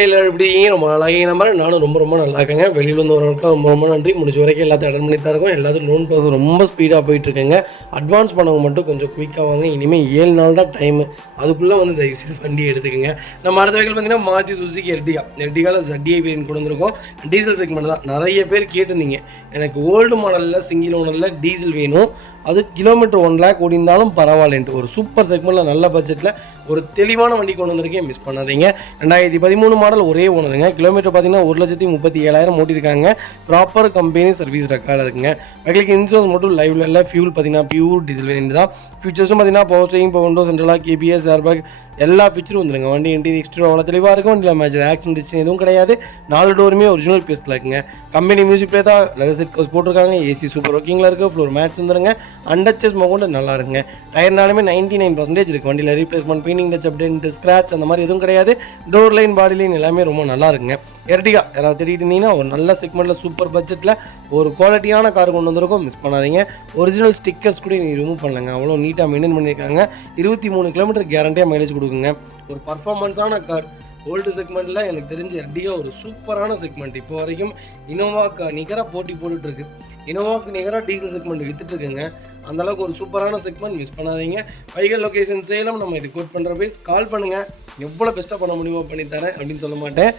மக்களே எப்படி ரொம்ப நாளாகி நம்பர் நானும் ரொம்ப நல்லா இருக்கேங்க. வெளியில் வந்து வரவங்களுக்குலாம் ரொம்ப நன்றி. முடிஞ்ச வரைக்கும் எல்லாத்தையும் அட்டன் பண்ணி தான் இருக்கும். எல்லாத்தையும் லோன் ப்ராசஸ் ரொம்ப ஸ்பீடாக போயிட்டுருக்கேங்க. அட்வான்ஸ் பண்ணவங்க மட்டும் கொஞ்சம் குயிக்காக வாங்க. இனிமேல் 7 நாள் தான் டைமு. அதுக்குள்ளே வந்து தயவுசெய்து வண்டி எடுத்துக்கோங்க. நம்ம அடுத்த வெஹிக்கிள் பார்த்தீங்கன்னா மாருதி சுசுகி எர்டிகாவில் ZDI வேரியன்ட் கொண்டு வந்திருக்கோம். டீசல் செக்மெண்ட் தான். நிறைய பேர் கேட்டிருந்தீங்க எனக்கு ஓல்டு மாடலில் சிங்கிள் ஓனரில் டீசல் வேணும், அது கிலோமீட்டர் 1 lakh ஓடிந்தாலும் பரவாயில்லன்ட்டு ஒரு சூப்பர் செக்மெண்ட்டில் நல்ல பட்ஜெட்டில் ஒரு தெளிவான வண்டி கொண்டு வந்திருக்கேன். மிஸ் பண்ணாதீங்க. 2013 மாடல் ஒரே ஓனருங்க. கிலோமீட்டர் பார்த்தீங்கன்னா 1,37,000 ஓட்டியிருக்காங்க. ப்ராப்பர் கம்பெனி சர்வீஸ் ரெக்கார்டு இருக்குங்க. வெஹிக்கிளுக்கு இன்சூரன்ஸ் மட்டும் லைவ்ல இல்லை. ஃபியூல் பார்த்தீங்கன்னா பியூர் டீசல் வேரியன்ட் தான். ஃபியூச்சர்ஸும் பார்த்தீங்கன்னா பவர் ஸ்டீரிங், பவர் விண்டோ, சென்ட்ரலாக KBS, ஏர்பேக் எல்லா ஃபீச்சரும் வந்துருங்க. வண்டி இன்டீரியர் எக்ஸ்ட்ரா அவ்வளோ தெளிவாக இருக்கும். இல்லை மேஜர் ஆக்சிடென்ட் எதுவும் கிடையாது. 4 டோருமே ஒரிஜினல் பேஸ்ட்டில் இருக்குங்க. கம்பெனி மியூசிக் பிளே தான். லெதர் சீட் கவர்ஸ் போட்டிருக்காங்க. AC சூப்பர் ஒர்க்கிங்கில் இருக்குது. ஃப்ளோர் மேட்ஸ் வந்துருங்க. அண்டச்சஸ் மொகொண்டு நல்லா இருக்குங்க. டயர்னாலுமே 99% இருக்குது. வண்டியில் replacement, painting touch, update, scratch அந்த மாதிரி எதுவும் கிடையாது. டோர் லைன், பாடி லைன் எல்லாமே ரொம்ப நல்லா இருக்குங்க. எர்டிகா யாராவது தேடிட்டு இருந்தீங்கன்னா ஒரு நல்ல செக்மெண்ட்டில் சூப்பர் பட்ஜெட்டில் ஒரு குவாலிட்டியான கார் கொண்டு வந்திருக்கோம். மிஸ் பண்ணாதீங்க. ஒரிஜினல் ஸ்டிக்கர்ஸ் கூட நீங்கள் ரிமூவ் பண்ணலங்க. அவ்வளோ நீட்டாக மெயின்டைன் பண்ணியிருக்காங்க. 23 கிலோமீட்டர் கேரண்டியாக மைலேஜ் கொடுக்குங்க. ஒரு பர்ஃபார்மன்ஸான கார். ஓல்டு செக்மெண்ட்டில் எனக்கு தெரிஞ்ச எர்டிகா ஒரு சூப்பரான செக்மெண்ட். இப்போ வரைக்கும் இனோவாக்கு நிகராக போட்டி போட்டுட்ருக்கு. இனோவாக்கு நிகராக டீசல் செக்மெண்ட் விற்றுட்ருக்குங்க. அந்தளவுக்கு ஒரு சூப்பரான செக்மெண்ட். மிஸ் பண்ணாதீங்க. வைகல் லொக்கேஷன் சேலம். நம்ம இது கோட் பண்ணுற பேஸ் கால் பண்ணுங்கள். எவ்வளோ பெஸ்ட்டாக பண்ண முடியுமோ பண்ணித்தரேன் அப்படின்னு சொல்ல மாட்டேன்.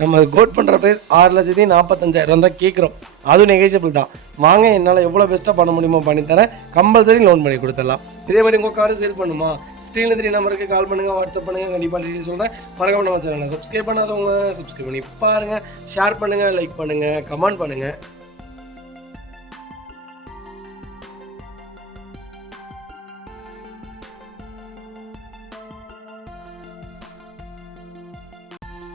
நம்ம கோட் பண்ணுற பேஸ் 6,45,000 தான் கேட்குறோம். அதுவும் நெகோஷியபிள் தான். வாங்க, என்னால் எவ்வளோ பெஸ்ட்டாக பண்ண முடியுமோ பண்ணித்தரேன். கம்பல்சரி லோன் பண்ணி கொடுத்துடலாம். இதே மாதிரி உங்கள் காரு சேல் பண்ணுமா? ஸ்க்ரீனில் 3 நம்பருக்கு கால் பண்ணுங்கள், வாட்ஸ்அப் பண்ணுங்கள். கண்டிப்பாக டீட்டெயில் சொல்கிறேன். மறக்காம நம்ம சேனலை சப்ஸ்கிரைப் பண்ணாதவங்க சப்ஸ்கிரைப் பண்ணி பாருங்கள். ஷேர் பண்ணுங்கள், லைக் பண்ணுங்கள், கமெண்ட் பண்ணுங்கள்.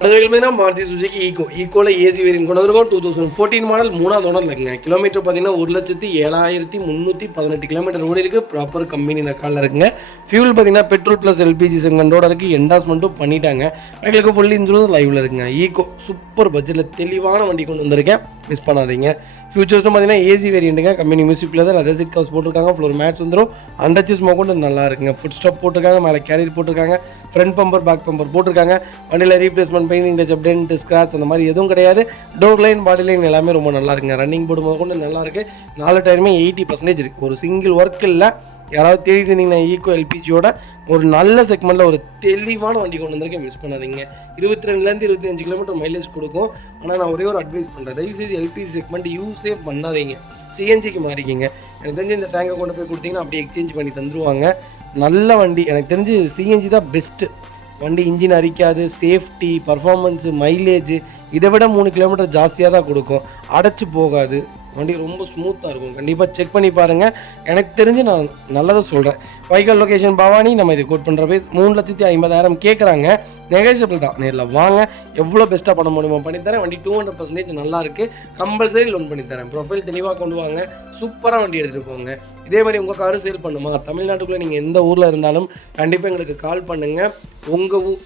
அடுத்த வெஹிக்கிள் பார்த்தீங்கன்னா மாருதி சுசுகி ஈக்கோவில் AC வேரியன்ட் கொண்டு வந்திருக்கோம். 2014 மாடல் 3ஆவது ஓனரில் இருக்குங்க. கிலோமீட்டர் பார்த்தீங்கன்னா 1,07,318 கிலோமீட்டர் ஓடி இருக்குது. ப்ராப்பர் கம்பெனி ரெக்கார்டில் இருக்குங்க. ஃபியூல் பார்த்தீங்கன்னா பெட்ரோல் ப்ளஸ் LPG செகண்டோட இருக்குது. என்டாஸ்மெண்ட்டும் பண்ணிட்டாங்க. வெஹிக்கிளுக்கு ஃபுல் இன்சூரன்ஸ் லைவில் இருக்குங்க. ஈக்கோ சூப்பர் பட்ஜெட்டில் தெளிவான வண்டி கொண்டு வந்திருக்கேன். மிஸ் பண்ணாதீங்க. ஃபியூச்சர்ஸ்டும் பார்த்தீங்கன்னா AC வேரியண்ட்டுங்க. கம்பெனி மியூசிக் பிளே தான். லெதர் சீட் கவர்ஸ் போட்டிருக்காங்க. ஃப்ளோர் மேட்ஸ் வந்துடும். அண்டச்சஸ் மொகொண்டு நல்லா இருக்குங்க. ஃபுட் ஸ்டாப் போட்டிருக்காங்க. மேலே கேரியர் போட்டிருக்காங்க. ஃப்ரண்ட் பம்பர், பேக் பம்பர் போட்டிருக்காங்க. வண்டியில் replacement, painting touch, update, scratch அந்த மாதிரி எதுவும் கிடையாது. டோர் லைன், பாடி லைன் எல்லாமே ரொம்ப நல்லா இருக்குங்க. ரன்னிங் போர்டு முதற்கொண்டு நல்லா இருக்குது. 4 டயருமே 80% இருக்குது. ஒரு சிங்கிள் ஒர்க் இல்லை. யாராவது தேடிட்டு இருந்தீங்கன்னா ஈக்கோ LPGயோட ஒரு நல்ல செக்மெண்ட்டில் ஒரு தெளிவான வண்டி கொண்டு வந்திருக்கேன். மிஸ் பண்ணாதீங்க. 22 to 25 கிலோமீட்டர் மைலேஜ் கொடுக்கும். ஆனால் நான் ஒரே ஒரு அட்வைஸ் பண்ணுறேன். தயவுசெய்து LPG செக்மெண்ட் யூஸே பண்ணாதீங்க. CNGக்கு மாறிக்கிங்க. எனக்கு தெரிஞ்சு இந்த டேங்கை கொண்டு போய் கொடுத்தீங்கன்னா அப்படியே எக்ஸ்சேஞ்ச் பண்ணி தந்துடுவாங்க. நல்ல வண்டி. எனக்கு தெரிஞ்சு CNG தான் பெஸ்ட்டு. வண்டி இன்ஜின் அரிக்காது. சேஃப்டி, பர்ஃபார்மன்ஸு, மைலேஜ் இதை விட 3 கிலோமீட்டர் ஜாஸ்தியாக தான் கொடுக்கும். அடைச்சி போகாது. வண்டி ரொம்ப ஸ்மூத்தாக இருக்கும். கண்டிப்பாக செக் பண்ணி பாருங்கள். எனக்கு தெரிஞ்சு நான் நல்லதாக சொல்கிறேன். வைகல் லொக்கேஷன் பவானி. நம்ம இது கோட் பண்ணுற பேஸ் 3,50,000 கேட்குறாங்க. நெகோஷியபிள் தான். நேரில் வாங்க. எவ்வளோ பெஸ்ட்டாக பண்ண முடியுமோ பண்ணித்தரேன். வண்டி 200% நல்லா இருக்குது. கம்பல்சரி லோன் பண்ணித்தரேன். ப்ரொஃபைல் தெளிவாக கொண்டு வாங்க. சூப்பராக வண்டி எடுத்துகிட்டு போங்க. இதே மாதிரி உங்கள் காரு சேல் பண்ணுமா? தமிழ்நாட்டுக்குள்ளே நீங்கள் எந்த ஊரில் இருந்தாலும் கண்டிப்பாக எங்களுக்கு கால் பண்ணுங்கள்.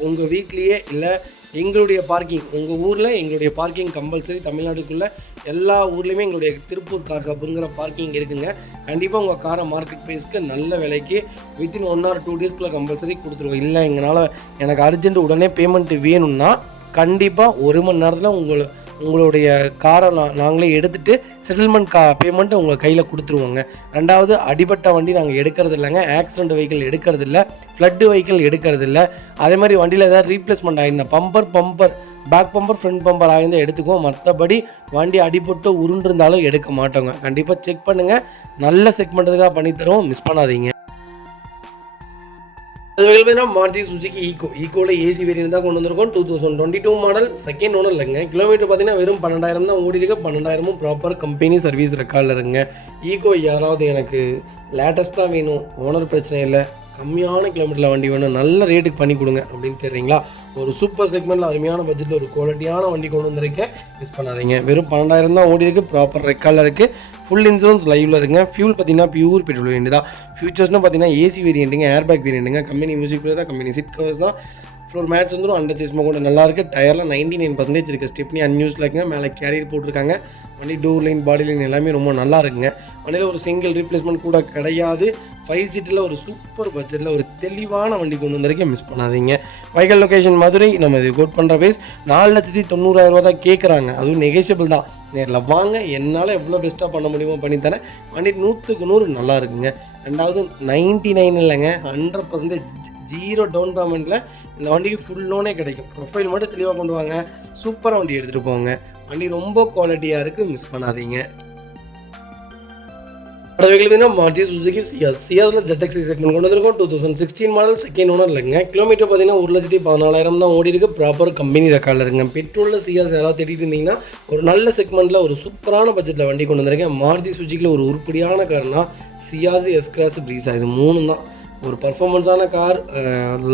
உங்கள் வீட்லேயே இல்லை எங்களுடைய பார்க்கிங், உங்கள் ஊரில் எங்களுடைய பார்க்கிங் கம்பல்சரி. தமிழ்நாட்டுக்குள்ளே எல்லா ஊர்லேயுமே எங்களுடைய திருப்பூர் கார் ஹப்புங்கிற பார்க்கிங் இருக்குங்க. கண்டிப்பாக உங்கள் காரை மார்க்கெட் ப்ரைஸ்க்கு நல்ல விலைக்கு வித்தின் 1 or 2 டேஸ்க்குள்ளே கம்பல்சரி கொடுத்துருவோம். இல்லை எங்களால் எனக்கு அர்ஜென்ட் உடனே பேமெண்ட்டு வேணும்னா கண்டிப்பாக 1 மணி நேரத்தில் உங்களுடைய காரை நாங்களே எடுத்துகிட்டு செட்டில்மெண்ட் பேமெண்ட்டு உங்கள் கையில் கொடுத்துருவோங்க. 2வது, அடிபட்ட வண்டி நாங்கள் எடுக்கிறது இல்லைங்க. ஆக்சிடென்ட் வெஹிக்கிள் எடுக்கிறது இல்லை. ஃப்ளட்டு வெஹிக்கிள் எடுக்கிறது இல்லை. அதே மாதிரி வண்டியில் ஏதாவது ரீப்ளேஸ்மெண்ட் ஆகிருந்த bumper, back bumper, front bumper ஆகியிருந்தால் எடுத்துக்குவோம். மற்றபடி வண்டி அடிபட்டு உருண்டிருந்தாலும் எடுக்க மாட்டோங்க. கண்டிப்பாக செக் பண்ணுங்கள். நல்ல செக்மெண்ட்டுக்காக பண்ணித்தருவோம். மிஸ் பண்ணாதீங்க. அது வெஹிக்கிள் பார்த்தீங்கன்னா மாருதி சுசுகி ஈக்கோவில் AC வேரியன்ட் தான் கொண்டு வந்திருக்கோம். 2022 மாடல் செகண்ட் ஓனர் இல்லைங்க. கிலோமீட்டர் பார்த்தீங்கன்னா வெறும் 12,000 தான் ஓடி இருக்கு. 12,000 ப்ராப்பர் கம்பெனி சர்வீஸ் ரெக்கார்டில் இருக்குங்க. ஈக்கோ யாராவது எனக்கு லேட்டஸ்ட்டாக வேணும், ஓனர் பிரச்சனை இல்லை, கம்மியான கிலோமீட்டரில் வண்டி வேணும், நல்ல ரேட்டுக்கு பண்ணி கொடுங்க அப்படின்னு தெரியுங்களா? ஒரு சூப்பர் செக்மெண்ட்டில் அருமையான பட்ஜெட்டில் ஒரு குவாலிட்டியான வண்டி கொண்டு வந்திருக்கேன். மிஸ் பண்ணாதீங்க. வெறும் 12,000 தான் ஓடி இருக்குது. ப்ராப்பர் ரெக்கார்டில் இருக்குது. ஃபுல் இன்சூரன்ஸ் லைவில் இருக்குங்க. ஃபியூல் பார்த்தீங்கன்னா பியூர் பெட்ரோல் வேரியன்ட் தான். ஃபியூச்சர்ஸ்னு பார்த்தீங்கன்னா AC வேரியண்ட்டுங்க. ஏர்பேக் வேரியண்ட்டுங்க. கம்பெனி மியூசிக் பிளே தான். கம்பெனி சீட் கவர்ஸ் தான். ஃப்ளோர் மேட்ஸ் வந்துடும் அண்டர் சேஸ்மாக கூட நல்லாயிருக்கு. டயரில் 99% இருக்குது. ஸ்டெப்னி அன்யூஸில் இருக்குங்க. மேலே கேரியர் போட்டிருக்காங்க. வண்டி டோர் லைன் பாடி லைன் எல்லாமே ரொம்ப நல்லா இருக்குங்க. வண்டியில் ஒரு சிங்கிள் ரீப்ளேஸ்மெண்ட் கூட கிடையாது. 5 சீட்டில் ஒரு சூப்பர் பட்ஜெட்டில் ஒரு தெளிவான வண்டி கொண்டு வந்திருக்கேன், மிஸ் பண்ணாதீங்க. Vehicle location Madurai. நம்ம இது கோட் பண்ணுற பேஸ் 4,90,000 தான் கேட்குறாங்க. அதுவும் நெகோஷியபிள் தான். நேரில் வாங்க, என்னால் எவ்வளோ பெஸ்ட்டாக பண்ண முடியுமோ பண்ணித்தரேன். வண்டி 100க்கு 100 நல்லா இருக்குங்க. ரெண்டாவது 99 இல்லைங்க, 100% 0 டவுன் பேமெண்ட்டில் இந்த வண்டிக்கு ஃபுல் லோனே கிடைக்கும். ப்ரொஃபைல் மட்டும் தெளிவாக கொண்டு வாங்க, சூப்பராக வண்டி எடுத்துகிட்டு போங்க. வண்டி ரொம்ப குவாலிட்டியாக இருக்குது, மிஸ் பண்ணாதீங்க. மாருதி சுசுகி சியாஸில் ZX செக்மெண்ட் கொண்டு வந்திருக்கோம். 2016 மாடல், செகண்ட் ஓனர் இல்லைங்க. கிலோமீட்டர் பார்த்தீங்கன்னா 1,14,000 தான் ஓடி இருக்குது. ப்ராப்பர் கம்பெனி ரெக்கார்டில் இருக்குங்க. பெட்ரோலில் சியாஸ் யாராவது தேடிட்டு இருந்தீங்கன்னா ஒரு நல்ல செக்மெண்ட்டில் ஒரு சூப்பரான பட்ஜெட்டில் வண்டி கொண்டு வந்திருக்கேன். மாருதி சுசுகியில் ஒரு உருப்படியான கார்னா சியாஸ், எஸ்கிராஸ், ப்ரீஸா, இது 3 தான். ஒரு பர்ஃபார்மன்ஸான கார்,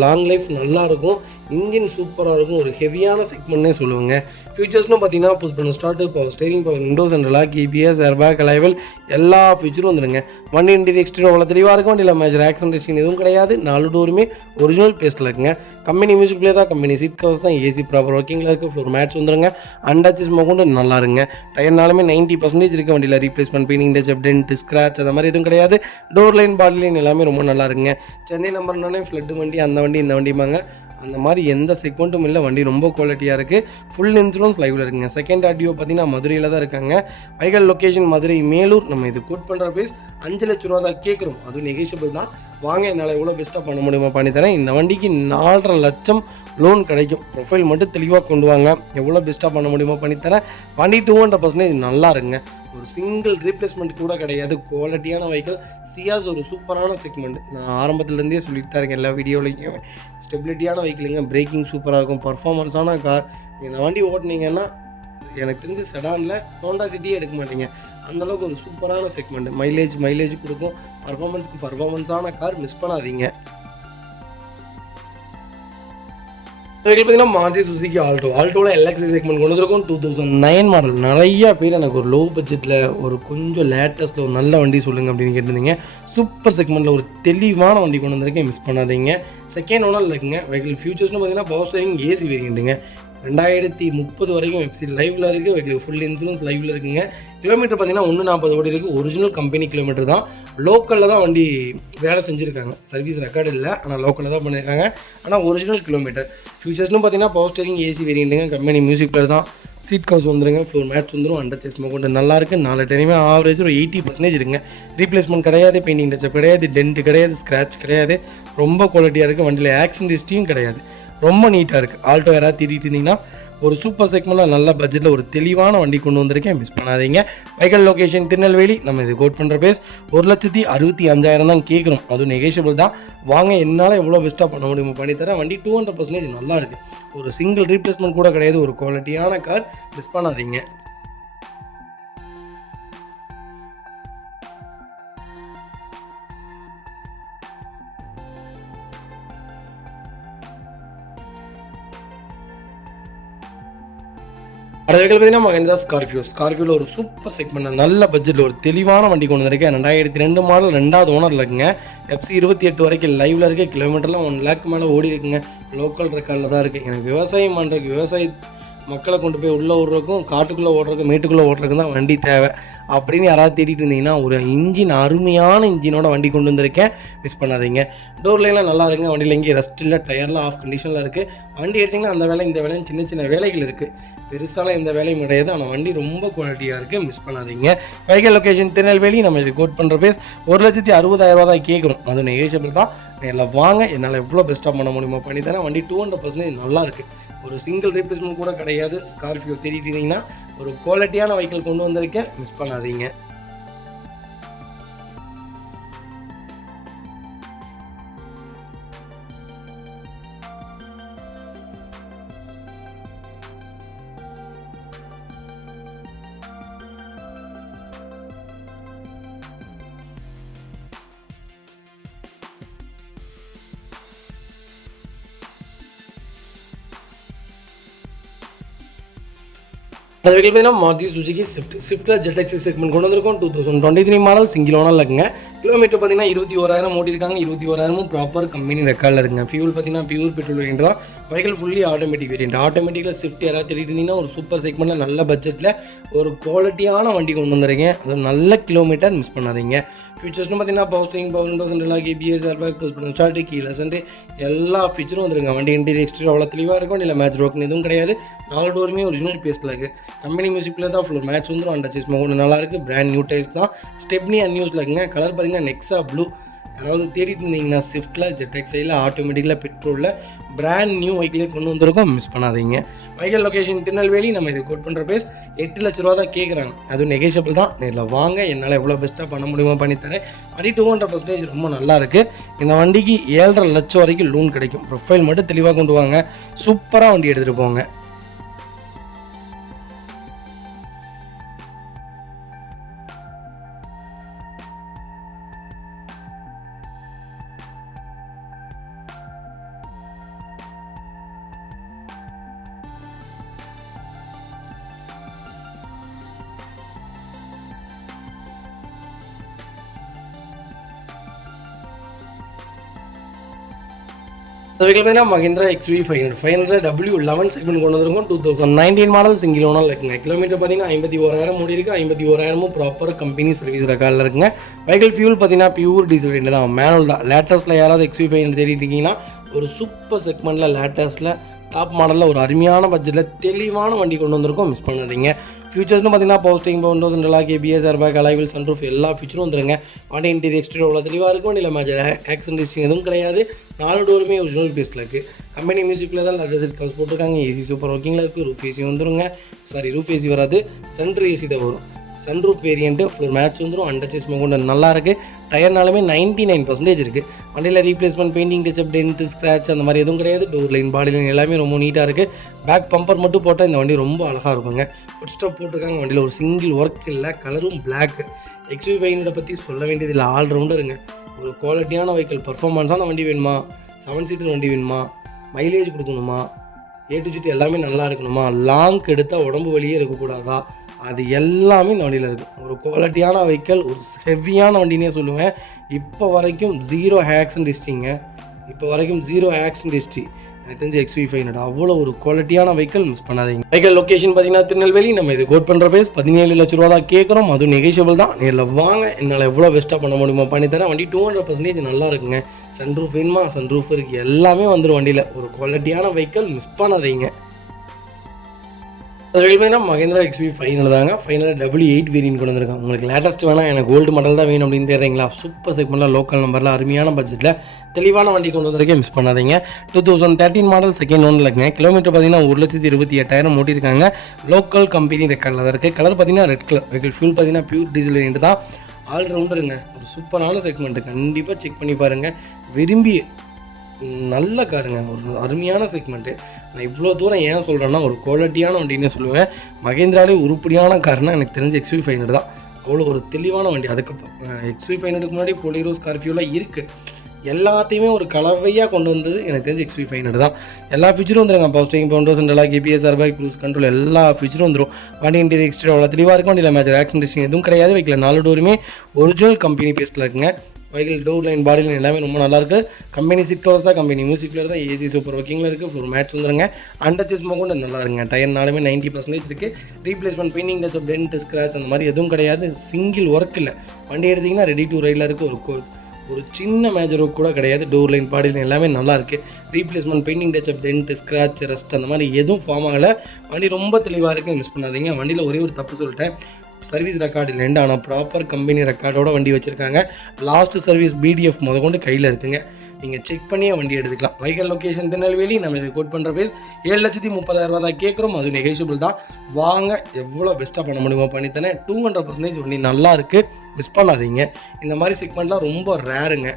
லாங் லைஃப் நல்லாயிருக்கும், இன்ஜின் சூப்பராக இருக்கும், ஒரு ஹெவியான செக்மெண்ட்னே சொல்லுவாங்க. ஃபியூச்சர்ஸ்னு பார்த்தீங்கன்னா புஷ் பண்ண start, power steering, power windows and lock, EPS, airbag, alloy wheel எல்லா ஃபீச்சரும் வந்துடுங்க. வண்டி இன்டீரியர் எக்ஸ்டீரியர் அவ்வளோ தெளிவாக இருக்கும். வண்டியில் மேஜர் ஆக்சிடென்ட் எதுவும் கிடையாது. 4 டோருமே ஒரிஜினல் பேஸ்ட்டில் இருக்குங்க. கம்பெனி மியூசிக் பிளே தான், கம்பெனி சீட் கவர்ஸ் தான், ஏசி ப்ராப்பர் ஒர்க்கிங்கில் இருக்குது. ஃப்ளோர் மேட்ச் வந்துடுங்க. அண்டாச்சிஸ் கொண்டு நல்லா இருங்க. டயர்னாலுமே 90% இருக்குது. வண்டியில் replacement, painting, touch, dent, scratch அந்த மாதிரி எதுவும் கிடையாது. டோர் லைன், பாடி லைன் எல்லாமே ரொம்ப நல்லா இருக்குங்க. சென்னை நம்பர்னாலே ஃப்ளட் வண்டி, அந்த வண்டி இந்த வண்டிமாங்க, அந்த மாதிரி எந்த செக்மெண்ட்டும் இல்லை. வண்டி ரொம்ப குவாலிட்டியாக இருக்குது. ஃபுல் இன்சூரன்ஸ் லைவில் இருக்குங்க. செகண்ட் ஆடியோ பார்த்தீங்கன்னா மதுரையில் தான் இருக்காங்க. Vehicle location Madurai Melur. நம்ம இது கோட் பண்ணுற பேஸ் 5 லட்ச ரூபா தான் கேட்குறோம். அதுவும் நெகோஷியபிள் தான். வாங்க, என்னால் எவ்வளோ பெஸ்ட்டாக பண்ண முடியுமா பண்ணித்தரேன். இந்த வண்டிக்கு 4.5 லட்சம் லோன் கிடைக்கும். ப்ரொஃபைல் மட்டும் தெளிவாக கொண்டு வாங்க, எவ்வளோ பெஸ்ட்டாக பண்ண முடியுமோ பண்ணித்தரேன். வண்டி 200% நல்லா இருக்குங்க. ஒரு சிங்கிள் ரீப்ளேஸ்மெண்ட் கூட கிடையாது. குவாலிட்டியான வெஹிக்கல். சியாஸ் ஒரு சூப்பரான செக்மெண்ட். நான் ஆரம்பத்துலேருந்தே சொல்லிட்டு தான் இருக்கேன் எல்லா வீடியோலையும். ஸ்டெபிலிட்டியான வெஹிக்கிளுங்க, பிரேக்கிங் சூப்பராக இருக்கும், பர்ஃபார்மன்ஸான கார். இந்த வண்டி ஓட்டினீங்கன்னா எனக்கு தெரிஞ்சு செடானில் ஹோண்டா சிட்டியே எடுக்க மாட்டீங்க. அந்தளவுக்கு ஒரு சூப்பரான செக்மெண்ட். மைலேஜ் கொடுக்கும். பர்ஃபார்மன்ஸான கார், மிஸ் பண்ணாதீங்க. பார்த்தீங்கன்னா மாருதி சுசுகி ஆல்டோவில் LX செக்மெண்ட் கொண்டு வந்திருக்கோம். 2009 மாடல். நிறையா பேர் எனக்கு ஒரு லோ பட்ஜெட்டில் ஒரு கொஞ்சம் லேட்டஸ்ட்டில் ஒரு நல்ல வண்டி சொல்லுங்கள் அப்படின்னு கேட்டிருந்தீங்க. சூப்பர் செக்மெண்ட்டில் ஒரு தெளிவான வண்டி கொண்டு வந்திருக்கேன், மிஸ் பண்ணாதீங்க. செகண்ட் ஓனர் இருக்குங்க. வெஹிக்கிள் ஃபியூச்சர்ஸ்னு பார்த்தீங்கன்னா பவர் ஸ்டேரிங், AC வேரியண்ட்டுங்க. 2030 வரைக்கும் வெப்சி லைவில் இருக்குது. வெஹிக்கிள் ஃபுல் இன்சூரன்ஸ் லைவில் இருக்குங்க. கிலோமீட்டர் பார்த்தீங்கன்னா 140 ஓடி இருக்குது. ஒரிஜினல் கம்பெனி கிலோமீட்டர் தான். லோக்கலில் தான் வண்டி வேலை செஞ்சுருக்காங்க. சர்வீஸ் ரெக்கார்டு இல்லை, ஆனால் லோக்கலில் தான் பண்ணியிருக்காங்க. ஆனால் ஒரிஜினல் கிலோமீட்டர். ஃபியூச்சர்ஸ்னு பார்த்தீங்கன்னா பவர் ஸ்டேரிங், AC வேரியண்ட்டுங்க. கம்பெனி மியூசிக் பிளேயர் தான். சீட் கவர்ஸ் வந்துருங்க. ஃப்ளோர் மேட்ச் வந்துடும். அண்டர் சேஸ் கொண்டு நல்லாயிருக்கு. 4 டைமே ஆவரேஜ் ஒரு 80% இருக்குங்க. ரீப்ளேஸ்மெண்ட் கிடையாது, பெயிண்டிங் டச்சப் கிடையாது, டென்ட் கிடையாது, ஸ்க்ராட்ச் கிடையாது. ரொம்ப குவாலிட்டியாக இருக்குது. வண்டியில் ஆக்சிடென்ட் ஹிஸ்ட்ரியும் கிடையாது. ரொம்ப நீட்டாக இருக்குது. ஆல்டோ யாராவது தேடிட்டு இருந்தீங்கன்னா ஒரு சூப்பர் செக்மெண்ட்டில் நல்ல பட்ஜெட்டில் ஒரு தெளிவான வண்டி கொண்டு வந்திருக்கேன், மிஸ் பண்ணாதீங்க. Vehicle location Tirunelveli. நம்ம இது கோட் பண்ணுற பேஸ் 1,65,000 தான் கேட்குறோம். அதுவும் நெகோஷியபிள் தான். வாங்க, என்னால் எவ்வளோ பெஸ்ட்டாக பண்ண முடியுமோ பண்ணித்தரேன். வண்டி 200% நல்லா இருக்குது. ஒரு சிங்கிள் ரீப்ளேஸ்மெண்ட் கூட கிடையாது. ஒரு குவாலிட்டியான கார், மிஸ் பண்ணாதீங்க. அடுத்த வெஹிக்கிள் பார்த்தீங்கன்னா மஹேந்திரா ஸ்கார்பியோவில் ஒரு சூப்பர் செக்மெண்ட், நல்ல பட்ஜெட்டில் ஒரு தெளிவான வண்டி கொண்டு வந்திருக்கேன். 2002 மாடல், 2வது ஓனரில் இருக்குங்க. FC 28 வரைக்கும் லைவில் இருக்குது. கிலோமீட்டர்லாம் 1 லேக் மேலே ஓடி இருக்குங்க. லோக்கல் ரெக்கார்டில் தான் இருக்குது. எனக்கு விவசாயம் பண்ணுறதுக்கு, மக்களை கொண்டு போய் உள்ளே ஓடுறதுக்கும், காட்டுக்குள்ளே ஓடுறதுக்கும், மேட்டுக்குள்ளே ஓடுறதுக்கும் தான் வண்டி தேவை அப்படின்னு யாராவது தேடிட்டு இருந்தீங்கன்னா ஒரு இன்ஜின், அருமையான இன்ஜினோட வண்டி கொண்டு வந்திருக்கேன், மிஸ் பண்ணாதீங்க. டோர் லைன்லாம் நல்லா இருக்குங்க. வண்டியில் எங்கேயும் ரெஸ்ட் இல்லை, டயர்லாம் ஆஃப் கண்டிஷனில் இருக்குது. வண்டி எடுத்திங்கன்னா அந்த வேலை இந்த வேலையும் சின்ன வேலைகள் இருக்குது. பெருசாலாம் எந்த வேலையும் கிடையாது. ஆனால் வண்டி ரொம்ப குவாலிட்டியாக இருக்குது, மிஸ் பண்ணாதீங்க. Vehicle location Tirunelveli. நம்ம இது கோட் பண்ணுற பேஸ் 1,60,000 தான் கேட்குறோம். அது நெகோஷியபிள் தான். நேரில் வாங்க, என்னால் எவ்வளோ பெஸ்ட்டாக பண்ண முடியுமோ பண்ணித்தரேன். வண்டி 200% நல்லா இருக்குது. ஒரு சிங்கிள் ரீப்ளேஸ்மெண்ட் கூட கிடையாது. ஸ்கார்பியோ தேடிட்டு இருந்தீங்கன்னா ஒரு குவாலிட்டியான வெஹிக்கிள் கொண்டு வந்திருக்கேன், மிஸ் பண்ணாதீங்க. அது வெஹிக்கிள் பார்த்தீங்கன்னா மாருதி சுசுகி ஸ்விஃப்ட்டில் ZX செக்மெண்ட் கொண்டு வந்திருக்கோம். 2023 மாடல் சிங்கிள் ஓனரில் இருக்குங்க. கிலோமீட்டர் பார்த்தீங்கன்னா 21,000 ஓட்டியிருக்காங்க. 21,000 ப்ராப்பர் கம்பெனி ரெக்கார்டில் இருக்குங்க. ஃபியூல் பார்த்தீங்கன்னா பியூர் பெட்ரோல் வேரியன்ட் தான். Vehicle fully automatic variant. ஆட்டோமேட்டிக்கில் ஸ்விஃப்ட் யாராவது தேடிட்டு இருந்தீங்கன்னா ஒரு சூப்பர் செக்மெண்ட்டில் நல்ல பட்ஜெட்டில் ஒரு குவாலிட்டியான வண்டி கொண்டு வந்துருக்கேன். அது நல்ல கிலோமீட்டர் மிஸ் பண்ணாதீங்க. ஃபீச்சர்ஸ்னு பார்த்தீங்கன்னா power steering, power windows, central ABS, airbag, push button start, கீழே சென்ட்ரு எல்லா ஃபீச்சரும் வந்துருங்க. வண்டி இன்டீரியர் எக்ஸ்டீரியர் அவ்வளோ தெளிவாக இருக்கும். இல்லை மேட்ச் ரோக்குன்னு எதுவும் கிடையாது. 4 டோருமே ஒரிஜினல் பேஸில் இருக்குது. கம்பெனி மியூசிக்கில் தான் ஃபுல் மேட்ச் வந்துடும். அண்டர் சீஸ் மோகன் நல்லாயிருக்கு. பிராண்ட் நியூ டைஸ் தான். ஸ்டெப்னி அன்யூஸில் இருக்குங்க. கலர் பார்த்தீங்கன்னா நெக்ஸா ப்ளூ. யாராவது தேடிட்டு இருந்தீங்கன்னா ஸ்விஃப்ட்டில் ZX ஆட்டோமேட்டிக்கில் பெட்ரோலில் பிராண்ட் நியூ வெஹிக்கிளே கொண்டு வந்திருக்கோம். மிஸ் பண்ணாதீங்க. Vehicle location Tirunelveli. நம்ம இது கோட் பண்ணுற பேஸ் 8 லட்ச ரூபா தான் கேட்குறாங்க. அதுவும் நெகோஷியபிள் தான். நேரில் வாங்க, என்னால் எவ்வளோ பெஸ்ட்டாக பண்ண முடியுமோ பண்ணித்தரேன். வண்டி 200% ரொம்ப நல்லா இருக்குது. இந்த வண்டிக்கு 7.5 லட்சம் வரைக்கும் லோன் கிடைக்கும். ப்ரொஃபைல் மட்டும் தெளிவாக கொண்டு வாங்க. சூப்பராக வண்டி எடுத்துகிட்டு போங்க. இந்த வெஹிக்கிள் பார்த்தீங்கன்னா மஹிந்திரா XV 500 W11 செக்மெண்ட் கொண்டு வந்திருக்கோம். 2019 மாடல் சிங்கிள் ஓனரில் இருக்குங்க. கிலோமீட்டர் பார்த்தீங்கன்னா 51,000 ஓடி இருக்குது. 51,000 ப்ராப்பர் கம்பெனி சர்வீஸ் ரெக்கார்டில் இருக்குங்க. வெஹிக்கிள் ஃபியூல் பார்த்தீங்கன்னா பியூர் டீசல் வேரியன்ட் தான், மேனுவல் தான். லேட்டஸ்ட்டில் யாராவது XV 500 தேடிட்டு இருக்கீங்கன்னா ஒரு சூப்பர் செக்மெண்ட்டில் லேட்டஸ்ட்டில் டாப் மாடலில் ஒரு அருமையான பட்ஜெட்டில் தெளிவான வண்டி கொண்டு வந்திருக்கோம். மிஸ் பண்ணாதீங்க. ஃபியூச்சர்ஸ்னு பார்த்தீங்கன்னா power steering, power windows, central ABS, airbag, alloy wheel, sunroof எல்லா ஃபீச்சரும் வந்துருங்க. வண்டி இன்டீரியர் எக்ஸ்டீரியர் அவ்வளோ தெளிவாக இருக்கும். இல்லை மேட்ச் ஆக்சிடென்ட் ஹிஸ்ட்ரி எதுவும் கிடையாது. 4 டோருமே ஒரிஜினல் பேஸில் இருக்குது. கம்பெனி மியூசிக்கில் தான் லெதர் சீட் கவர்ஸ் போட்டிருக்காங்க. ஏசி சூப்பர் ஒர்க்கிங்கில் இருக்குது. ரூஃப் ஏசி வந்துருங்க. ரூஃப் ஏசி வராது, சென்ட்ரு ஏசி தான் வரும். சன்ரூப் வேரியண்ட்டு ஃபுல் மேட்ச் வந்துடும். அண்டர் சீஸ் மோகன் நல்லா இருக்குது. டயர்னாலுமே 99% இருக்குது. வண்டியில் replacement, painting, touch up, dent, scratch அந்த மாதிரி எதுவும் கிடையாது. டோர் லைன், பாடி லைன் எல்லாமே ரொம்ப நீட்டாக இருக்குது. பேக் பம்பர் மட்டும் போட்டால் இந்த வண்டி ரொம்ப அழகாக இருக்குங்க. ஃபுட் ஸ்டாப் போட்டிருக்காங்க. வண்டியில் ஒரு சிங்கிள் ஒர்க் இல்லை. கலரும் பிளாக். XV 500 பற்றி சொல்ல வேண்டியது இல்லை. ஆல்ரவுண்டருங்க. ஒரு குவாலிட்டியான வெஹிக்கிள். பர்ஃபார்மன்ஸான வண்டி வேணுமா, 7 சீட்டர் வண்டி வேணுமா, மைலேஜ் கொடுக்கணுமா, A to Z எல்லாமே நல்லா இருக்கணுமா, லாங் எடுத்தால் உடம்பு வலியே இருக்கக்கூடாதா, அது எல்லாமே இந்த வண்டியில் இருக்குது. ஒரு குவாலிட்டியான வெஹிக்கிள், ஒரு ஹெவியான வண்டினே சொல்லுவேன். இப்போ வரைக்கும் 0 ஆக்சிடென்ட் ஹிஸ்ட்ரிங்க. இப்போ வரைக்கும் 0 ஆக்சிடென்ட் ஹிஸ்ட்ரி. எனக்கு தெரிஞ்சு XV 500 அவ்வளோ ஒரு குவாலிட்டியான வெஹிக்கிள். மிஸ் பண்ணாதீங்க. வெஹிக்கிள் லொக்கேஷன் பார்த்தீங்கன்னா திருநெல்வேலி. நம்ம இது கோட் பண்ணுற பேஸ் 17 லட்ச ரூபா தான் கேட்குறோம். அதுவும் நெகோஷியபிள் தான். நேரில் வாங்க, என்னால் எவ்வளோ பெஸ்ட்டாக பண்ண முடியுமோ பண்ணித்தரேன். வண்டி 200% நல்லா இருக்குங்க. சன்ரூஃப் வேணுமா, சன்ரூஃப் இருக்குது. எல்லாமே வந்துடும் வண்டியில். ஒரு குவாலிட்டியான வெஹிக்கிள். மிஸ் பண்ணாதீங்க. அது பார்த்தீங்கன்னா மஹிந்திரா XV 500 தாங்க. 500 W8 வேரியன்ட் கொண்டு வந்திருக்காங்க. உங்களுக்கு லேட்டஸ்ட் வேணால் எனக்கு கோல்டு மாடல் தான் வேணும் அப்படின்னு தெரியுங்களா? சூப்பர் செக்மெண்ட்டில் லோக்கல் நம்பரில் அருமையான பட்ஜெட்டில் தெளிவான வண்டி கொண்டு வந்திருக்கேன். மிஸ் பண்ணாதீங்க. 2013 மாடல் செகண்ட் ஓனில் இருக்குங்க. கிலோமீட்டர் பார்த்தீங்கன்னா 1,28,000 ஓட்டியிருக்காங்க. லோக்கல் கம்பெனி ரெக்கார்டில் தான் இருக்குது. கலர் பார்த்தீங்கன்னா ரெட் கலர். வெஹிக்கிள் ஃபியூல் பார்த்தீங்கன்னா பியூர் டீசல் வேரியன்ட் தான். ஆல்ரவுண்டருங்க. ஒரு சூப்பரான செக்மெண்ட்டு. கண்டிப்பாக செக் பண்ணி பாருங்கள். விரும்பி நல்ல காருங்க. ஒரு அருமையான செக்மெண்ட்டு. நான் இவ்வளோ தூரம் ஏன் சொல்கிறேன்னா ஒரு குவாலிட்டியான வண்டின்னு சொல்லுவேன். மஹேந்திராலே உருப்படியான காருன்னா எனக்கு தெரிஞ்ச XV 500 தான். அவ்வளோ ஒரு தெளிவான வண்டி. அதுக்கப்புறம் XV 500க்கு முன்னாடி Bolero, ஸ்கார்பியோலாம் இருக்குது. எல்லாத்தையுமே ஒரு கலவையாக கொண்டு வந்தது எனக்கு தெரிஞ்சு XV 500 தான். எல்லா ஃபீச்சரும் வந்துருங்க. Power steering, power windows, central ABS, airbag, cruise control எல்லா ஃபீச்சரும் வந்துடும். வண்டி இன்டீரியர் எக்ஸ்டீரியர் அவ்வளோ தெளிவாக இருக்கும். வண்டியில் மேட்ச் ஆக்சிடென்ட் எதுவும் கிடையாது. வெஹிக்கிள் 4 டோருமே ஒரிஜினல் கம்பெனி பேஸில் இருக்குங்க. Vehicle door line, body line எல்லாமே ரொம்ப நல்லாயிருக்கு. கம்பெனி சீட் கவர்ஸ் தான், கம்பெனி மியூசிக் பிளேயர் தான், ஏசி சூப்பர் ஒர்க்கிங்கில் இருக்குது. ஃப்ளோர் மேட்ச் வந்துருங்க. அண்டர் சீஸ் மோகன் நல்லா இருங்க. டயர்னாலுமே 90% இருக்குது. Replacement, painting, touch up, dent, scratch அந்த மாதிரி எதுவும் கிடையாது. சிங்கிள் ஒர்க் இல்லை. வண்டி எடுத்திங்கன்னா ரெடி டு ரைடில் இருக்குது. ஒரு சின்ன மேஜர் ஒர்க் கூட கிடையாது. டோர் லைன், பாடி லைன் எல்லாமே நல்லா இருக்குது. Replacement, painting, touch up, dent, scratch, rust அந்த மாதிரி எதுவும் ஃபார்ம் ஆகலை. வண்டி ரொம்ப தெளிவாக இருக்குது. மிஸ் பண்ணாதீங்க. வண்டியில் ஒரே ஒரு தப்பு சொல்லிட்டேன். சர்வீஸ் ரெக்கார்டு இல்லைண்டு, ஆனால் ப்ராப்பர் கம்பெனி ரெக்கார்டோட வண்டி வச்சுருக்காங்க. லாஸ்ட் சர்வீஸ் BDF கொண்டு கையில் இருக்குங்க. நீங்கள் செக் பண்ணியே வண்டி எடுத்துக்கலாம். Vehicle location Tirunelveli. நம்ம இதை கோட் பண்ணுற பேஸ் 7,30,000 தான் கேட்குறோம். அது நெகோஷியபிள் தான். வாங்க, எவ்வளோ பெஸ்ட்டாக பண்ண முடியுமோ பண்ணித்தரேன். 200% வண்டி நல்லா இருக்குது. மிஸ் பண்ணாதீங்க. இந்த மாதிரி செக்மெண்ட்லாம் ரொம்ப ரேருங்க.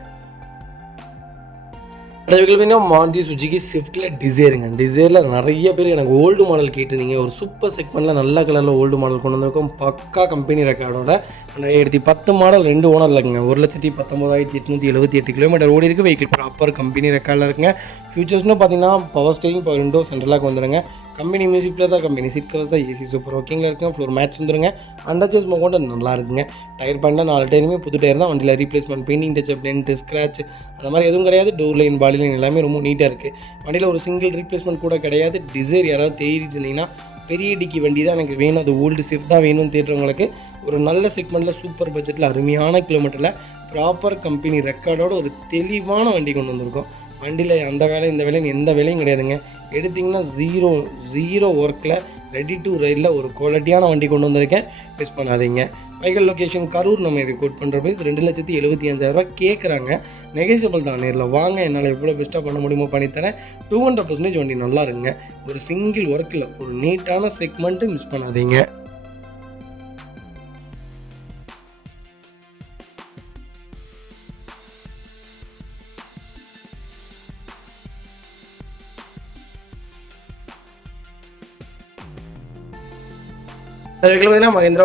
வெஹிக்கிள் பார்த்தீங்கன்னா மாருதி சுசுகி ஸ்விஃப்ட்டில் டிசைருங்க. டிசைரில் நிறைய பேர் எனக்கு ஓல்டு மாடல் கேட்டுருந்தீங்க. ஒரு சூப்பர் செக்மெண்ட்டில் நல்ல கலரில் ஓல்டு மாடல் கொண்டு வந்திருக்கோம். பக்கா கம்பெனி ரெக்கார்டோட 2010 மாடல் 2 ஓனர் இருக்குங்க. 1,19,878 கிலோமீட்டர் ஓடி இருக்குது. வெஹிக்கிள் ப்ராப்பர் கம்பெனி ரெக்கார்டில் இருக்குங்க. ஃபியூச்சர்ஸ்னு பார்த்தீங்கன்னா பவர் ஸ்டீரிங், பவர் விண்டோ, சென்ட்ரலாக வந்துடுங்க. கம்பெனி மியூசிக் பிளேயர் தான், கம்பெனி சீட் கவர்ஸ் தான், ஏசி சூப்பர் ஒர்க்கிங்கில் இருக்குங்க. ஃப்ளோர் மேட்ச் வந்துருங்க. அண்டர்ச்சேஸ் மோகோட நல்லா இருக்குங்க. டயர் பண்ணால் 4 டயருமே புது டயர் தான். வண்டியில் replacement, painting touch up, dent, scratch அந்த மாதிரி எதுவும் கிடையாது. டோர் லைன், பாடி லைன் எல்லாமே ரொம்ப நீட்டாக இருக்குது. வண்டியில் ஒரு சிங்கிள் ரீப்ளேஸ்மெண்ட் கூட கிடையாது. டிசைர் யாராவது தேடிட்டு இருந்தீங்கன்னா பெரிய டிக்கி வண்டி தான் எனக்கு வேணும், அது ஓல்டு ஷிஃப்ட் தான் வேணும்னு தேடுறவங்களுக்கு ஒரு நல்ல செக்மெண்ட்டில் சூப்பர் பட்ஜெட்டில் அருமையான கிலோமீட்டரில் ப்ராப்பர் கம்பெனி ரெக்கார்டோட ஒரு தெளிவான வண்டி கொண்டு வந்திருக்கோம். வண்டியில் அந்த வேலை இந்த வேலைன்னு எந்த வேலையும் கிடையாதுங்க. எடுத்திங்கன்னா ஜீரோ ஒர்க்கில் ரெடி டு ரைடில் ஒரு குவாலிட்டியான வண்டி கொண்டு வந்திருக்கேன். மிஸ் பண்ணாதீங்க. வைக்கல் லொக்கேஷன் கரூர். நம்ம இது கோட் பண்ணுற ப்ரைஸ் 2,75,000 கேட்குறாங்க. நெகோஷியபிள் தான். நேரில் வாங்க, என்னால் எவ்வளோ பெஸ்ட்டாக பண்ண முடியுமோ பண்ணித்தரேன். 200% வண்டி நல்லா இருக்குங்க. ஒரு சிங்கிள் ஒர்க்கில் ஒரு நீட்டான செக்மெண்ட்டு மிஸ் பண்ணாதீங்க. அதுக்கு பார்த்தீங்கன்னா மஹிந்திரா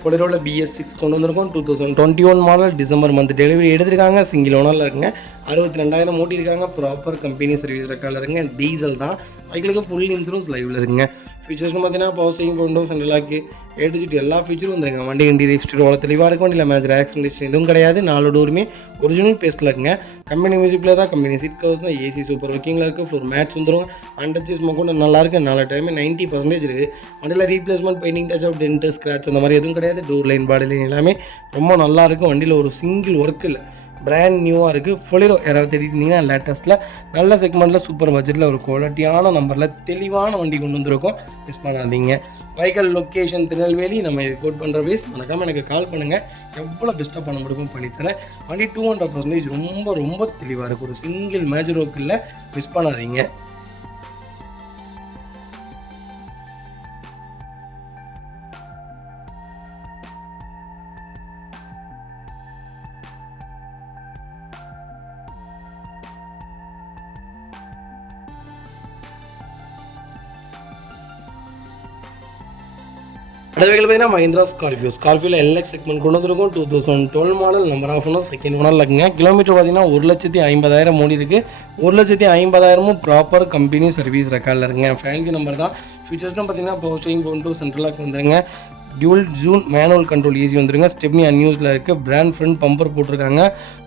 ஃபொலிரோவில் BS6 கொண்டு வந்திருக்கோம். 2021 மாடல், டிசம்பர் மந்த் டெலிவரி எடுத்திருக்காங்க. சிங்கிள் ஓனரில் இருக்குங்க. 62,000 ஓட்டியிருக்காங்க. ப்ராப்பர் கம்பெனி சர்வீஸ் ரெக்கார்டில் இருக்குங்க. டீசல் தான். பைக்கிலுக்கு ஃபுல் இன்சூரன்ஸ் லைவில் இருக்குங்க. ஃபீச்சர்ஸ்னு பார்த்தீங்கன்னா power steering, window, central lock, A to Z எல்லா ஃபீச்சரும் வந்துருங்க. வண்டி இன்டீரியர் எக்ஸ்டீரியர் தெளிவாக இருக்கும். வண்டியில் மேஜர் ஆக்சிடென்ட் எதுவும் கிடையாது. 4 டோருமே ஒரிஜினல் பேஸ்ட்டில் இருக்குங்க. கம்பெனி மியூசிக் பிளேயர் தான், கம்பெனி சீட் கவர்ஸ் தான், ஏசி சூப்பர் ஒர்க்கிங்கில் இருக்குது. ஃப்ளோர் மேட்ச் வந்துடும். அண்டர்ச்சேஸ் மோகோட நல்லா இருக்குது. 4 டைமே 90% இருக்குது. வண்டியில் replacement, painting touch up, dent, scratch அந்த மாதிரி எதுவும் கிடையாது. டோர் லைன், பாடி லைன் எல்லாமே ரொம்ப நல்லா இருக்கும். வண்டியில் ஒரு சிங்கிள் ஒர்க் இல்லை, பிராண்ட் நியூவாக இருக்குது. ஃபொலிரோ யாராவது தேடிட்டிங்கன்னா லேட்டஸ்ட்டில் நல்ல செக்மெண்ட்டில் சூப்பர் பட்ஜெட்டில் ஒரு குவாலிட்டியான நம்பரில் தெளிவான வண்டி கொண்டு வந்திருக்கோம். மிஸ் பண்ணாதீங்க. வைக்கல் லொக்கேஷன் திருநெல்வேலி. நம்ம இது கோட் பண்ணுற பேஸ் மறக்காமல் எனக்கு கால் பண்ணுங்கள். எவ்வளோ பெஸ்ட்டாக பண்ண முடியுமோ பண்ணித்தரேன். வண்டி 200% ரொம்ப தெளிவாக இருக்குது. ஒரு சிங்கிள் மேஜர் ஒர்க் இல்லை, மிஸ் பண்ணாதீங்க. அடுத்த பார்த்தீங்கன்னா மஹிந்திரா ஸ்கார்பியோவில் LX செக்மெண்ட் கொண்டு வந்திருக்கும். 2012 model, number of owner second ஓனரில் இருக்குங்க. கிலோமீட்டர் பார்த்தீங்கன்னா 1,50,000 ஓடி இருக்குது. 1,50,000 ப்ராப்பர் கம்பெனி சர்வீஸ் ரெக்கார்டில் இருக்குங்க. ஃபேன்சி நம்பர் தான். ஃபீச்சர்ஸ்னு பார்த்தீங்கன்னா power steering, window, central lock வந்துருங்க. Dual zone manual control easy வந்துருங்க. ஸ்டெப்னி அன்யூஸில் இருக்குது. பிராண்ட் ஃப்ரண்ட் பம்பர் போட்டிருக்காங்க,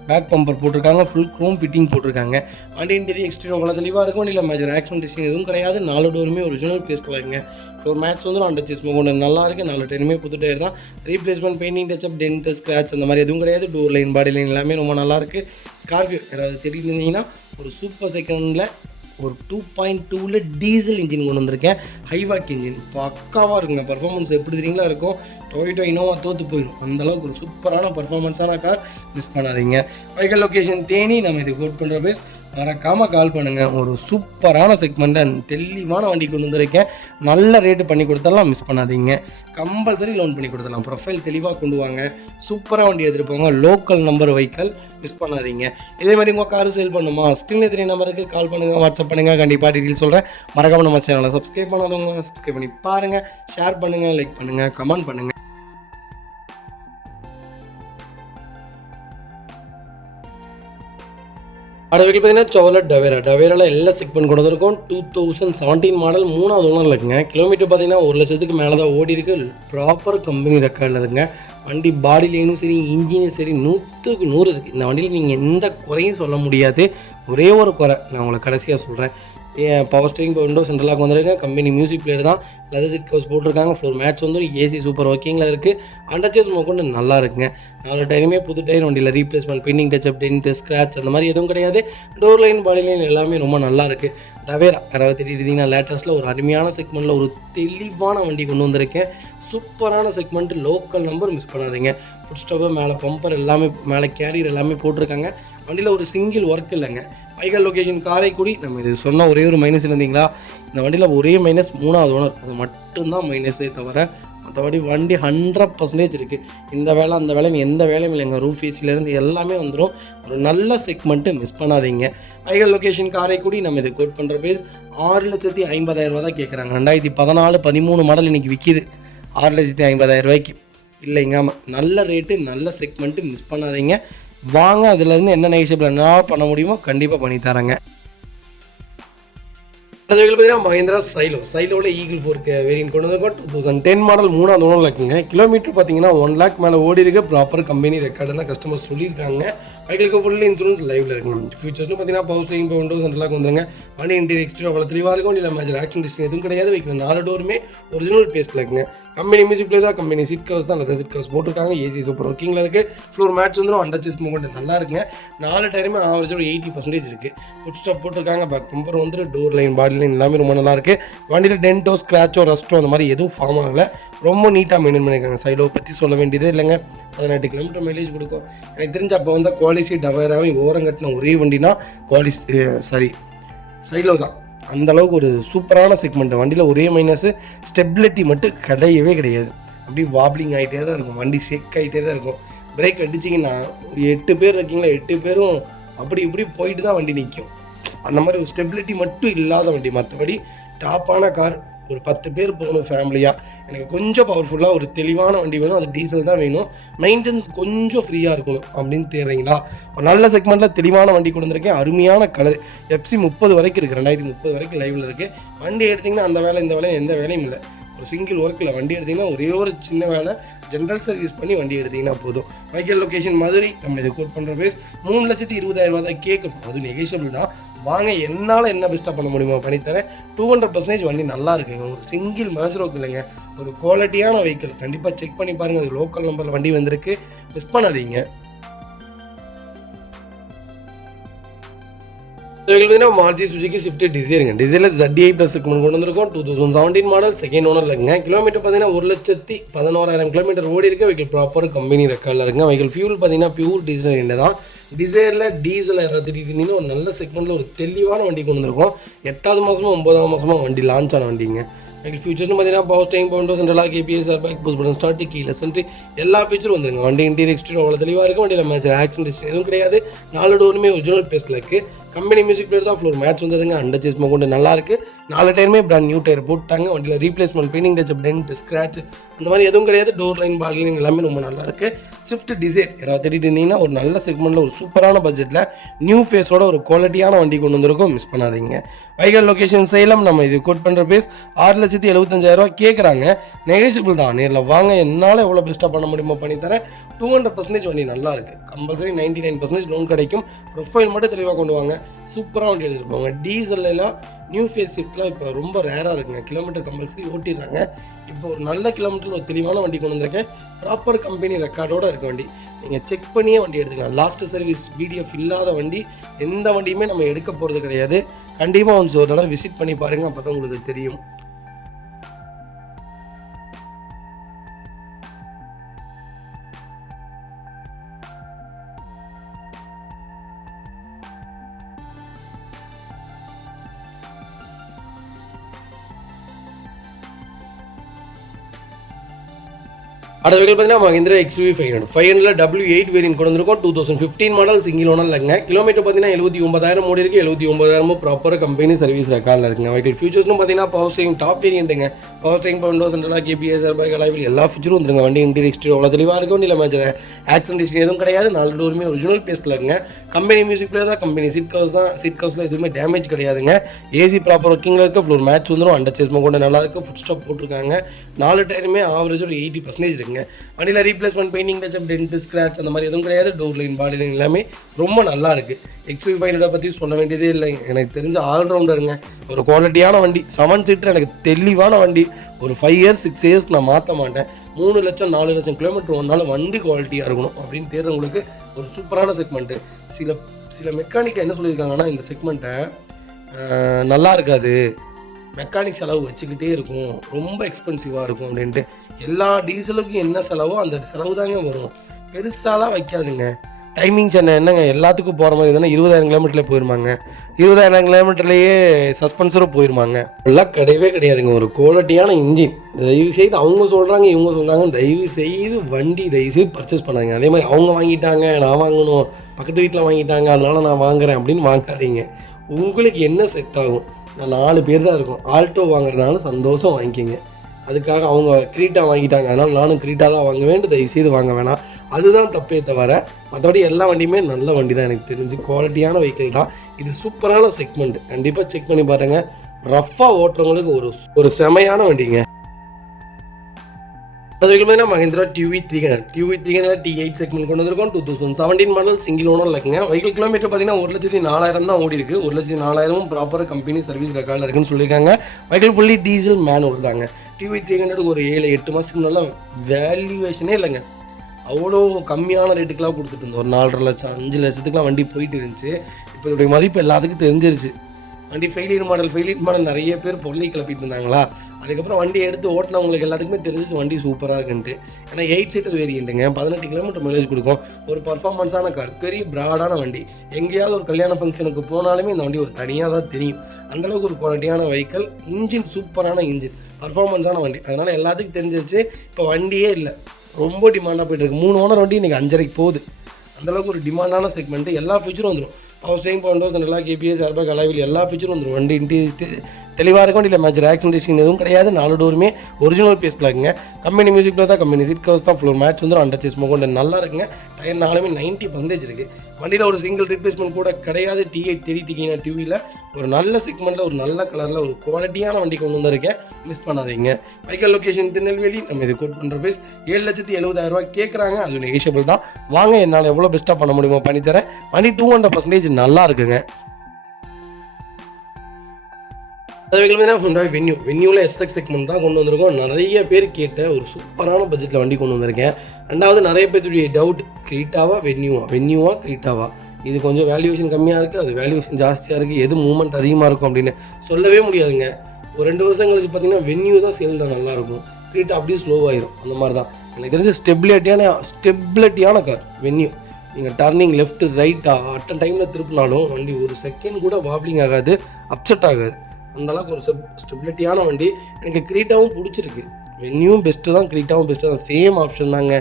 பேக் பம்பர் போட்டிருக்காங்க, ஃபுல் க்ரோம் ஃபிட்டிங் போட்டிருக்காங்க. வண்டி இன்டீரியர் எக்ஸ்டீரியர் அவ்வளோ தெளிவாக இருக்கும். வண்டியில் மேஜர் ஆக்சிடென்ட் எதுவும் கிடையாது. 4 டோருமே ஒரிஜினல் பேஸ்ட்டில் இருக்குங்க. ஃப்ளோர் மேட்ச் வந்து அண்டர்ச்சேஸ் மோகோட நல்லா இருக்குது. 4 டயருமே புது டயர் தான். Replacement, painting touch up, dent, scratch அந்த மாதிரி எதுவும் கிடையாது. டோர் லைன், பாடி லைன் எல்லாமே ரொம்ப நல்லாயிருக்கு. ஸ்கார்பியோ யாராவது தெரிஞ்சிருந்தீங்கன்னா ஒரு சூப்பர் செகண்டில் ஒரு 2.2 டீசல் இன்ஜின் கொண்டு வந்திருக்கேன். ஹைவாக் இன்ஜின் பக்காவாக இருக்குங்க. பர்ஃபார்மன்ஸ் எப்படி தெரியுங்களா இருக்கும். டொயோட்டா இனோவா தோற்று போயிடும் அந்தளவுக்கு ஒரு சூப்பரான பர்ஃபார்மன்ஸான கார். மிஸ் பண்ணாதீங்க. வைக்கல் லொக்கேஷன் தேனி. நம்ம இது கோட் பண்ணுற பேஸ் மறக்காமல் கால் பண்ணுங்கள். ஒரு சூப்பரான செக்மெண்ட்டை தெளிவான வண்டி கொண்டு வந்திருக்கேன். நல்ல ரேட்டு பண்ணி கொடுத்தலாம். மிஸ் பண்ணாதீங்க. கம்பல்சரி லோன் பண்ணி கொடுத்துடலாம். ப்ரொஃபைல் தெளிவாக கொண்டு வாங்க. சூப்பராக வண்டி எடுத்துகிட்டு போங்க. Local number வைக்கல். மிஸ் பண்ணாதீங்க. இதே மாதிரி உங்கள் காரு சேல் பண்ணுமா, ஸ்க்ரீனில் தெரிய நம்பருக்கு கால் பண்ணுங்கள், வாட்ஸ்அப் பண்ணுங்கள். கண்டிப்பாக டீட்டெயில் சொல்கிறேன். மறக்காமல் நம்ம சேனலை சப்ஸ்கிரைப் பண்ணாதவங்க சப்ஸ்கிரைப் பண்ணி பாருங்கள். ஷேர் பண்ணுங்கள், லைக் பண்ணுங்கள், கமெண்ட் பண்ணுங்கள். அடுத்த வீட்டில் பார்த்தீங்கன்னா சோவலட் டவேராவில் எல்லா செக்மெண்ட் கொண்டு வந்திருக்கும். 2017 மாடல், 3வது ஓனரில் இருக்குங்க. கிலோமீட்டர் பார்த்தீங்கன்னா 1,00,000க்கு மேலே தான் ஓடி இருக்கு. ப்ராப்பர் கம்பெனி ரெக்கார்டில் இருக்குங்க. வண்டி பாடி லைனும் சரி, இன்ஜினும் சரி 100க்கு 100 இருக்குது. இந்த வண்டியில் நீங்கள் எந்த குறையும் சொல்ல முடியாது. ஒரே ஒரு குறை நான் உங்களுக்கு கடைசியாக சொல்கிறேன். Power steering, window, central lock வந்துருக்கு. கம்பெனி மியூசிக் பிளேயர் தான். லெதர் சீட் கவர்ஸ் போட்டிருக்காங்க. ஃப்ளோர் மேட்ச் வந்து ஏசி சூப்பர் ஒர்க்கிங்கில் இருக்குது. அண்டர்ச்சேஸ் மோகொண்டு நல்லா இருக்குங்க. 4 டயருமே புது டயர். வண்டியில் replacement, painting touch up, dent, scratch அந்த மாதிரி எதுவும் கிடையாது. டோர் லைன், பாடி லைன் எல்லாமே ரொம்ப நல்லா இருக்குது. டவேரா யாராவது தெரியுறீங்கன்னா லேட்டஸ்ட்டில் ஒரு அருமையான செக்மெண்ட்டில் ஒரு தெளிவான வண்டி கொண்டு வந்திருக்கேன். சூப்பரான செக்மெண்ட், லோக்கல் நம்பர். மிஸ் பண்ணாதீங்க. ஃபுட் ஸ்டப்பு, மேலே பம்பர் எல்லாமே, மேலே கேரியர் எல்லாமே போட்டிருக்காங்க. வண்டியில் ஒரு சிங்கிள் ஒர்க் இல்லைங்க. வைக்கல் லொக்கேஷன் காரைக்குடி. நம்ம இது சொன்ன ஒரே ஒரு மைனஸ் இருந்தீங்களா, இந்த வண்டியில் ஒரே மைனஸ் 3வது ஓனர், அது மட்டும்தான் மைனஸே தவிர மற்றபடி வண்டி 100% இருக்குது. இந்த வேலை அந்த வேலை எந்த வேலையும் இல்லைங்க. ரூஃப் ஏசிலேருந்து எல்லாமே வந்துடும். ஒரு நல்ல செக்மெண்ட்டு. மிஸ் பண்ணாதீங்க. வைக்கல் லொக்கேஷன் காரைக்குடி. நம்ம இது கோட் பண்ணுற பேஸ் 6,50,000 தான் கேட்குறாங்க. 2014-13 மாடல் இன்றைக்கி விற்கிது 6,50,000 இல்லைங்க. ஆமாம், நல்ல ரேட்டு, நல்ல செக்மெண்ட்டு. மிஸ் பண்ணாதீங்க. வாங்க, அதுலேருந்து என்ன நெகோஷியபிள் என்ன பண்ண முடியுமோ கண்டிப்பாக பண்ணி தரேங்க. அது பார்த்தீங்கன்னா மஹிந்திரா சைலோவில் ஈகிள் 4 வேரியன்ட் கொண்டு வந்திருக்கோம். 2010 மாடல் 3வது ஓனர் இருக்குங்க. கிலோமீட்டர் பார்த்தீங்கன்னா 1 lakh மேலே ஓடி இருக்கு. ப்ராப்பர் கம்பெனி ரெக்கார்டு தான் கஸ்டமர் சொல்லியிருக்காங்க. பைக்கிலுக்கு ஃபுல்லி இன்சூரன்ஸ் லைவ்ல இருக்குங்க. ஃபியூச்சர்ஸ்னு பார்த்தீங்கன்னா பவர் ஸ்டீரிங், விண்டோஸ் சென்ட்ரலாக வந்துருங்க. வண்டி இன்டீரியர் எக்ஸ்டீரியர் அவ்வளோ தெளிவாக இருக்கும். இல்லை மேஜர் ஆக்ஷன் டிஸ்டிங் எதுவும் கிடையாது. வைக்கிற 4 டோருமே ஒரிஜினல் பேஸ்ட்டில் இருக்குங்க. கம்பெனி மியூசிக் பிளே தான், கம்பெனி சீட் கவர்ஸ் தான், லெதர் சீட் கவர்ஸ் போட்டிருக்காங்க. ஏசி சூப்பர் ஒர்க்கிங்கில் இருக்குது. ஃப்ளோர் மேட்ச் வந்துடும். அண்டர் செஸ் மூவ்மெண்ட் நல்லா இருக்குங்க. 4 டயருமே ஆவரேஜ் ஒரு 80% இருக்குது. ஃபுட் ஸ்டாப் போட்டிருக்காங்க. பேக் பம்பர் வந்துட்டு டோர் லைன், பாடி லைன் எல்லாமே ரொம்ப நல்லா இருக்குது. வண்டியில் டென்ட்டோ, ஸ்க்ராச்சோ, ரஸ்ட்டோ அந்த மாதிரி எதுவும் ஃபார்ம் ஆகலை. ரொம்ப நீட்டாக மெயின்டைன் பண்ணியிருக்காங்க. சைடோ பற்றி சொல்ல வேண்டியதே இல்லைங்க. 18 கிலோமீட்டர் மைலேஜ் கொடுக்கும். எனக்கு தெரிஞ்ச அப்போ வந்து குவாலிசி டவராகவே ஓரம் கட்டின ஒரே வண்டினா சைலோ தான். அந்தளவுக்கு ஒரு சூப்பரான செக்மெண்ட். வண்டியில் ஒரே மைனஸ் ஸ்டெபிலிட்டி மட்டும் கிடையவே கிடையாது. அப்படி வாப்ளிங் ஆகிட்டே தான் இருக்கும். வண்டி ஷேக் ஆகிட்டே தான் இருக்கும். பிரேக் அடிச்சிங்கன்னா 8 பேர் இருக்கீங்களா, 8 பேரும் அப்படி இப்படி போயிட்டு தான் வண்டி நிற்கும். அந்த மாதிரி ஒரு ஸ்டெபிலிட்டி மட்டும் இல்லாத வண்டி. மற்றபடி டாப்பான கார். ஒரு 10 பேர் போகணும் ஃபேமிலியாக. எனக்கு கொஞ்சம் பவர்ஃபுல்லாக ஒரு தெளிவான வண்டி வேணும். அது டீசல் தான் வேணும். மெயின்டெனன்ஸ் கொஞ்சம் ஃப்ரீயாக இருக்கணும் அப்படின்னு தேடுறீங்களா, ஒரு நல்ல செக்மெண்ட்டில் தெளிவான வண்டி கொண்டு வந்திருக்கேன். அருமையான கலர். FC 30 வரைக்கும் இருக்குது. 2030 வரைக்கும் லைவில் இருக்குது. வண்டி எடுத்திங்கன்னா அந்த வேலை இந்த வேலை எந்த வேலையும் இல்லை. ஒரு சிங்கிள் ஒர்க்கில் வண்டி எடுத்திங்கன்னா ஒரே ஒரு சின்ன வேலை, ஜென்ரல் சர்வீஸ் பண்ணி வண்டி எடுத்திங்கன்னா போதும். வைக்கல் லொக்கேஷன் மதுரை. நம்ம இது கோட் பண்ணுற பேஸ் 3,20,000 தான் கேட்கும். அது நெகோஷியபிள் தான். வாங்க, என்னால் என்ன பெஸ்ட்டாக பண்ண முடியுமோ பண்ணித்தரேன். 200% வண்டி நல்லா இருக்குங்க. ஒரு சிங்கிள் மேஜரோக்கு இல்லைங்க, ஒரு குவாலிட்டியான வெஹிக்கிள். கண்டிப்பாக செக் பண்ணி பாருங்கள். அது லோக்கல் நம்பரில் வண்டி வந்திருக்கு, மிஸ் பண்ணாதீங்க. மாருதி சுசுகி ஸ்விஃப்ட் டிசைருங்க. டிசைரில் ZDI ப்ளஸ் கொண்டு வந்திருக்கோம். 2017 மாடல், செகண்ட் ஓனர் இருக்குங்க. கிலோமீட்டர் பார்த்தீங்கன்னா 1,11,000 கிலோமீட்டர் ஓடி இருக்கு. வெஹிக்கிள் ப்ராப்பர் கம்பெனி ரெக்கார்டில் இருக்குங்க. வெஹிக்கிள் ஃபியூல் பார்த்தீங்கன்னா பியூர் டீசல் என்ன தான். டிசைரில் டீசலை திடீர்னு ஒரு நல்ல செக்மெண்ட்டில் ஒரு தெளிவான வண்டி கொண்டு வந்திருக்கோம். 8வது மாதமாக 9வது மாதமாக வண்டி லான்ச் ஆன வண்டிங்க. வெஹிக்கிள் ஃபியூச்சர்னு பார்த்தீங்கன்னா பவர் ஸ்டீரிங், விண்டோஸ் சென்ட்ரலாக, ABS, airbag, push button start, கீழே சென்ட்ரி எல்லா ஃபீச்சரும் வந்துருங்க. வண்டி இன்டீரியர் எக்ஸ்டீரியர் அவ்வளோ தெளிவாக இருக்கும். வண்டியில் மேஜர் ஆக்சிடென்ட் ஹிஸ்டரி எதுவும் கிடையாது. 4 டோருமே ஒரிஜினல் பேஸ்ட்டில் இருக்குது. கம்பெனி மியூசிக் பிளேயர் தான். ஃப்ளோர் மேட்ச் வந்ததுங்க. அண்டர் சேஸ் கொண்டு நல்லா இருக்குது. 4 டயருமே பிராண்ட் நியூ டயர் போட்டாங்க. வண்டியில் replacement, painting touch, dent, scratch அந்த மாதிரி எதுவும் கிடையாது. டோர் லைன், பாடி லைன் எல்லாமே ரொம்ப நல்லா இருக்குது. ஸ்விஃப்ட் டிசைர் யாராவது தேடிட்டு இருந்தீங்கன்னா ஒரு நல்ல செக்மெண்ட்டில் ஒரு சூப்பரான பட்ஜெட்டில் நியூ ஃபேஸோட ஒரு குவாலிட்டியான வண்டி கொண்டு வந்திருக்கோம், மிஸ் பண்ணாதீங்க. வைக்கல் லொக்கேஷன் சேலம். நம்ம இது கோட் பண்ணுற பேஸ் 6,75,000 கேட்குறாங்க. நெகோஷியபிள் தான். நேரில் வாங்க, என்னால் எவ்வளோ பெஸ்ட்டாக பண்ண முடியுமோ பண்ணித்தரேன். 200% வண்டி நல்லா இருக்குது. கம்பல்சரி 99% லோன் கிடைக்கும். ப்ரொஃபைல் மட்டும் தெளிவாக கொண்டு வாங்க. சூப்பராக வண்டி எடுத்துகிட்டு போங்க. டீசல்லாம் நியூ ஃபேஸ் ஷிஃப்ட்லாம் இப்போ ரொம்ப ரேராக இருக்குங்க. கிலோமீட்டர் கம்பல்சரி ஓட்டிடுறாங்க. இப்போ ஒரு நல்ல கிலோமீட்டர் ஒரு தெளிவான வண்டி கொண்டு வந்திருக்கேன். ப்ராப்பர் கம்பெனி ரெக்கார்டோடு இருக்க வண்டி. நீங்கள் செக் பண்ணியே வண்டி எடுத்துக்கலாம். லாஸ்ட் சர்வீஸ் PDF இல்லாத வண்டி எந்த வண்டியுமே நம்ம எடுக்க போகிறது கிடையாது. கண்டிப்பாக ஒரு தடவை விசிட் பண்ணி பாருங்கள், அப்போ தான் உங்களுக்கு தெரியும். அடுத்த வெஹிக்கிள் பார்த்தீங்கன்னா மஹிந்திரா XUV 500 W8 வேரியன்ட் கொண்டு வந்திருக்கோம். 2015 மாடல், சிங்கிள் ஓனர் இல்லைங்க. கிலோமீட்டர் பார்த்தீங்கன்னா 79,000 ஓடி இருக்குது. 79,000 ப்ராப்பர் கம்பெனி சர்வீஸ் ரெக்கார்டில் இருக்குங்க. வெஹிக்கிள் ஃபியூச்சர்ஸ்னு பார்த்தீங்கன்னா பவர் ஸ்டீரிங் டாப் வேரியன்ட்டுங்க. பவர் ஸ்டீரிங், விண்டோஸ் சென்ட்ரலாக, ABS, ஏர்பேக், அலாய்வில் எல்லா ஃபீச்சரும் வந்துருங்க. வண்டி இன்டீரியர் எக்ஸ்டீரியர் அவ்வளோ தெளிவாக இருக்கும். இல்லை மேஜர் ஆக்சிடென்ட் ஹிஸ்டரி எதுவும் கிடையாது. 4 டோருமே ஒரிஜினல் பேஸ்ட்டில் இருக்குங்க. கம்பெனி மியூசிக் பிளேயர் தான். கம்பெனி சீட் கவர்ஸ் தான். சீட் கவர்ஸில் எதுவுமே டேமேஜ் கிடையாதுங்க. AC ப்ராப்பர் ஒர்க்கிங்கில் இருக்குது. ஃப்ளோர் மேட்ச் வந்துடும். அண்டர் சேஸ் கொண்டு நல்லா இருக்குது. ஃபுட் ஸ்டாப் போட்டிருக்காங்க. 4 டயருமே ஆவரேஜ் ஒரு 80% இருக்குங்க. வண்டியில் replacement, painting touch, dent, scratch அந்த மாதிரி எதுவும் கிடையாது. டோர் லைன், பாடி லைன் எல்லாமே ரொம்ப நல்லா இருக்குது. XUV 500 பற்றி சொல்ல வேண்டியதே இல்லைங்க. எனக்கு தெரிஞ்ச ஆல்ரவுண்டருங்க. ஒரு குவாலிட்டியான வண்டி. 7 சீட்டர் எனக்கு தெளிவான வண்டி. ஒரு 5 years 6 years நான் மாற்ற மாட்டேன். 3 லட்சம் 4 லட்சம் கிலோமீட்டர் ஒன்றால் வண்டி குவாலிட்டியாக இருக்கணும் அப்படின்னு தேடுறவங்களுக்கு ஒரு சூப்பரான செக்மெண்ட்டு. சில மெக்கானிக்கை என்ன சொல்லியிருக்காங்கன்னா, இந்த செக்மெண்ட்டை நல்லா இருக்காது, மெக்கானிக் செலவு வச்சுக்கிட்டே இருக்கும், ரொம்ப எக்ஸ்பென்சிவாக இருக்கும் அப்படின்ட்டு. எல்லா டீசலுக்கும் என்ன செலவோ அந்த செலவு தாங்க வரும். பெருசாலாம் வைக்காதுங்க. டைமிங் சென்னை என்னங்க எல்லாத்துக்கும் போகிற மாதிரி தானே. 20,000 கிலோமீட்டரில் போயிருமாங்க. 20,000 கிலோமீட்டர்லேயே சஸ்பென்சரும் போயிருமாங்க. எல்லாம் கிடையவே கிடையாதுங்க. ஒரு குவாலிட்டியான இன்ஜின். தயவு செய்து அவங்க சொல்கிறாங்க இவங்க சொல்கிறாங்க, தயவு செய்து வண்டி தயவு செய்து பர்ச்சேஸ் பண்ணாங்க. அதே மாதிரி அவங்க வாங்கிட்டாங்க நான் வாங்கணும், பக்கத்து வீட்டில் வாங்கிட்டாங்க அதனால் நான் வாங்குகிறேன் அப்படின்னு வாங்காதீங்க. உங்களுக்கு என்ன செட் ஆகும். நான் 4 பேர் தான் இருக்கும். ஆல்டோ வாங்குறதுனால சந்தோஷம் வாங்கிக்கிங்க. அதுக்காக அவங்க க்ரீட்டா வாங்கிட்டாங்க அதனால் நானும் க்ரீட்டா தான் வாங்குவேன், தயவு செய்து வாங்க வேணாம். அதுதான் தப்பே தவிர மற்றபடி எல்லா வண்டியுமே நல்ல வண்டி தான். எனக்கு தெரிஞ்சு குவாலிட்டியான வெஹிக்கிள் தான். இது சூப்பரான செக்மெண்ட். கண்டிப்பாக செக் பண்ணி பாருங்கள். ரஃபாக ஓட்டுறவங்களுக்கு ஒரு செமையான வண்டிங்க. அது பார்த்தீங்கன்னா Mahindra TUV300 TUV300 T8 segment கொண்டு வந்திருக்கோம். 2017 மாடல் சிங்கிள் ஓனர் இருக்குங்க. வெஹிக்கிள் கிலோமீட்டர் பார்த்தீங்கன்னா 1,04,000 தான் ஓடி இருக்கு. 1,04,000 ப்ராப்பர் கம்பெனி சர்வீஸ் ரெக்கார்டில் இருக்குன்னு சொல்லியிருக்காங்க. வெஹிக்கிள் ஃபுல்லி டீசல் மேனுவல் தாங்க. TUV300 ஒரு 7-8 மாதத்துக்கு முன்னால வேல்யூவேஷனே இல்லைங்க. அவ்வளோ கம்மியான ரேட்டுக்கெலாம் கொடுத்துட்டு இருந்தோம். ஒரு 4,5 லட்சம் 5 லட்சத்துக்குலாம் வண்டி போயிட்டு இருந்துச்சு. இப்போ இதோடைய மதிப்பு எல்லாத்துக்கும் தெரிஞ்சிருச்சு. வண்டி ஃபெயிலியர் மாடல் நிறைய பேர் பொருளை கிளப்பிட்டு இருந்தாங்களா, அதுக்கப்புறம் வண்டி எடுத்து ஓட்டினவங்களுக்கு எல்லாத்துக்குமே தெரிஞ்சிச்சு வண்டி சூப்பராக இருக்குன்ட்டு. ஏன்னா 8 சீட்டர் வேரியண்ட்டுங்க, 18 கிலோமீட்டர் மைலேஜ் கொடுக்கும். ஒரு பர்ஃபார்மன்ஸான கார், பெரிய ப்ராடான வண்டி. எங்கேயாவது ஒரு கல்யாண ஃபங்க்ஷனுக்கு போனாலுமே இந்த வண்டி ஒரு தனியாக தான் தெரியும். அந்தளவுக்கு ஒரு குவாலிட்டியான வெஹிக்கிள், இன்ஜின் சூப்பரான இன்ஜின், பர்ஃபார்மன்ஸான வண்டி. அதனால் எல்லாத்துக்கும் தெரிஞ்சிருச்சு. இப்போ வண்டியே இல்லை, ரொம்ப டிமாண்டாக போய்ட்டுருக்கு. 3 ஓனர் வண்டி இன்றைக்கி 5.5 போகுது. அந்தளவுக்கு ஒரு டிமாண்டான செக்மெண்ட்டு. எல்லா ஃபீச்சரும் வந்துடும். பவர் ஸ்டேரிங், பவர் எல்லா கேபிஎஸ், ஏர்பேக், அலாய்வில் எல்லா ஃபீச்சரும் வந்துடும். வண்டி இன்டீரியர் தெளிவாக இருக்கும். இல்லை மேஜர் ஆக்சிடென்டேஷன் எதுவும் கிடையாது. 4 டோருமே ஒரிஜினல் பேஸ்டில் இருக்குங்க. கம்பெனி மியூசிக்கில் தான், கம்பெனி சீட் கவர்ஸ் தான், ஃப்ளோர் மேட்ச் வந்துடும். அண்டர் சேஸ் மோகோண்ட நல்லா இருக்குங்க. டயர் 4மே 90% இருக்குது. வண்டியில் ஒரு சிங்கிள் ரீப்ளேஸ்மெண்ட் கூட கிடையாது. T8 TUV டிவியில் ஒரு நல்ல செக்மெண்ட்டில், ஒரு நல்ல கலரில், ஒரு குவாலிட்டியான வண்டி கொண்டு வந்திருக்கேன். மிஸ் பண்ணாதீங்க. Vehicle location Tirunelveli. நம்ம இது கோட் பண்ணுற பேஸ் 7,70,000 கேட்குறாங்க. அது நெகிஷியபிள் தான். வாங்க, என்னால் எவ்வளோ பெஸ்ட்டாக பண்ண முடியுமோ பண்ணித்தரேன். வண்டி 200% நல்லா இருக்குங்க. அது Hyundai வென்யூவில் SX செக்மெண்ட் தான் கொண்டு வந்திருக்கோம். நிறைய பேர் கேட்ட ஒரு சூப்பரான பட்ஜெட்டில் வண்டி கொண்டு வந்திருக்கேன். ரெண்டாவது, நிறைய பேருடைய டவுட், கிரீட்டாவா வென்யூவா கிரீட்டாவா, இது கொஞ்சம் வேல்யூவேஷன் கம்மியாக இருக்குது, அது வேல்யூவேஷன் ஜாஸ்தியாக இருக்குது, எது மூவ்மெண்ட் அதிகமாக இருக்கும் அப்படின்னு சொல்லவே முடியாதுங்க. ஒரு 2 வருஷம் கழிச்சு பார்த்தீங்கன்னா வென்யூ தான் சேல் தான் நல்லாயிருக்கும், கிரீட்டா அப்படியே ஸ்லோவாகிடும். அந்த மாதிரி தான் எனக்கு தெரிஞ்ச ஸ்டெபிலிட்டியான கார் வென்யூ. நீங்கள் டர்னிங் லெஃப்ட் ரைட்டாக அட்ட டைமில் திருப்பினாலும் வண்டி ஒரு செகண்ட் கூட வாப்ளிங் ஆகாது, அப்செட் ஆகாது. அந்தளவுக்கு ஒரு ஸ்டெபிலிட்டியான வண்டி. எனக்கு கிரீட்டாவும் பிடிச்சிருக்கு. வென்யூவும் பெஸ்ட்டு தான், கிரீட்டாவும் பெஸ்ட்டு தான். சேம் ஆப்ஷன் தாங்க.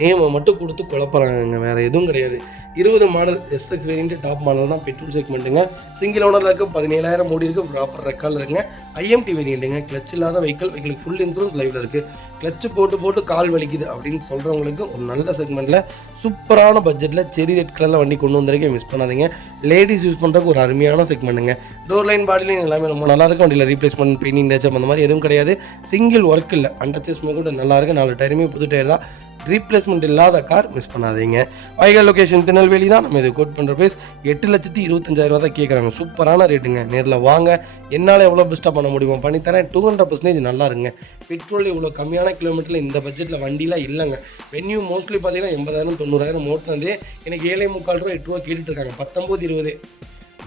நேமை மட்டும் கொடுத்து குழப்பறாங்க, வேறு எதுவும் கிடையாது. 20 model SX variant, top model தான், பெட்ரோல் செக்மெண்ட்டுங்க. சிங்கிள் ஓனரில் இருக்குது, 17,000 ஓடி இருக்குது, ப்ராப்பர் ரெக்கார்டில் இருக்குங்க. IMT வேரியண்ட்டுங்க, கிளச் இல்லாத வெஹிக்கிளுக்கு ஃபுல் இன்சூரன்ஸ் லைவில் இருக்குது. கிளச்சு போட்டு கால் வலிக்குது அப்படின்னு சொல்கிறவங்களுக்கு ஒரு நல்ல செக்மெண்ட்டில் சூப்பரான பட்ஜெட்டில் செரி ரெட் கலரில் வண்டி கொண்டு வந்திருக்கேன். மிஸ் பண்ணாதீங்க. லேடிஸ் யூஸ் பண்ணுறதுக்கு ஒரு அருமையான செக்மெண்ட்டுங்க. டோர் லைன், பாடி லைன் எல்லாமே ரொம்ப நல்லாயிருக்கும். வண்டியில் ரீப்ளேஸ்மெண்ட், பெயிண்டிங், டச்சப் அந்த மாதிரி எதுவும் கிடையாது. சிங்கிள் ஒர்க் இல்லை, அண்டர் சேஸ் கூட நல்லாயிருக்கு. 4 டயருமே புது டயர் தான். ரீப்ளேஸ்மெண்ட் இல்லாத கார். மிஸ் பண்ணாதீங்க. வெஹிக்கல் லொக்கேஷன் திருநெல்வேலி தான். நம்ம இது கோட் பண்ணுற பேஸ் 8,25,000 தான் கேட்குறாங்க. சூப்பரான ரேட்டுங்க. நேரில் வாங்க, என்னால் எவ்வளோ பெஸ்ட்டாக பண்ண முடியுமோ பண்ணித்தரேன். 200% நல்லா இருங்க. பெட்ரோல் இவ்வளோ கம்மியான கிலோமீட்டரில் இந்த பட்ஜெட்டில் வண்டிலாம் இல்லைங்க. வென்யூ மோஸ்ட்லி பார்த்தீங்கன்னா 80,000 90,000 ஓட்டுனதே எனக்கு 7,3 ரூபா 8 ரூபா கேட்டுட்டு இருக்காங்க. 19 20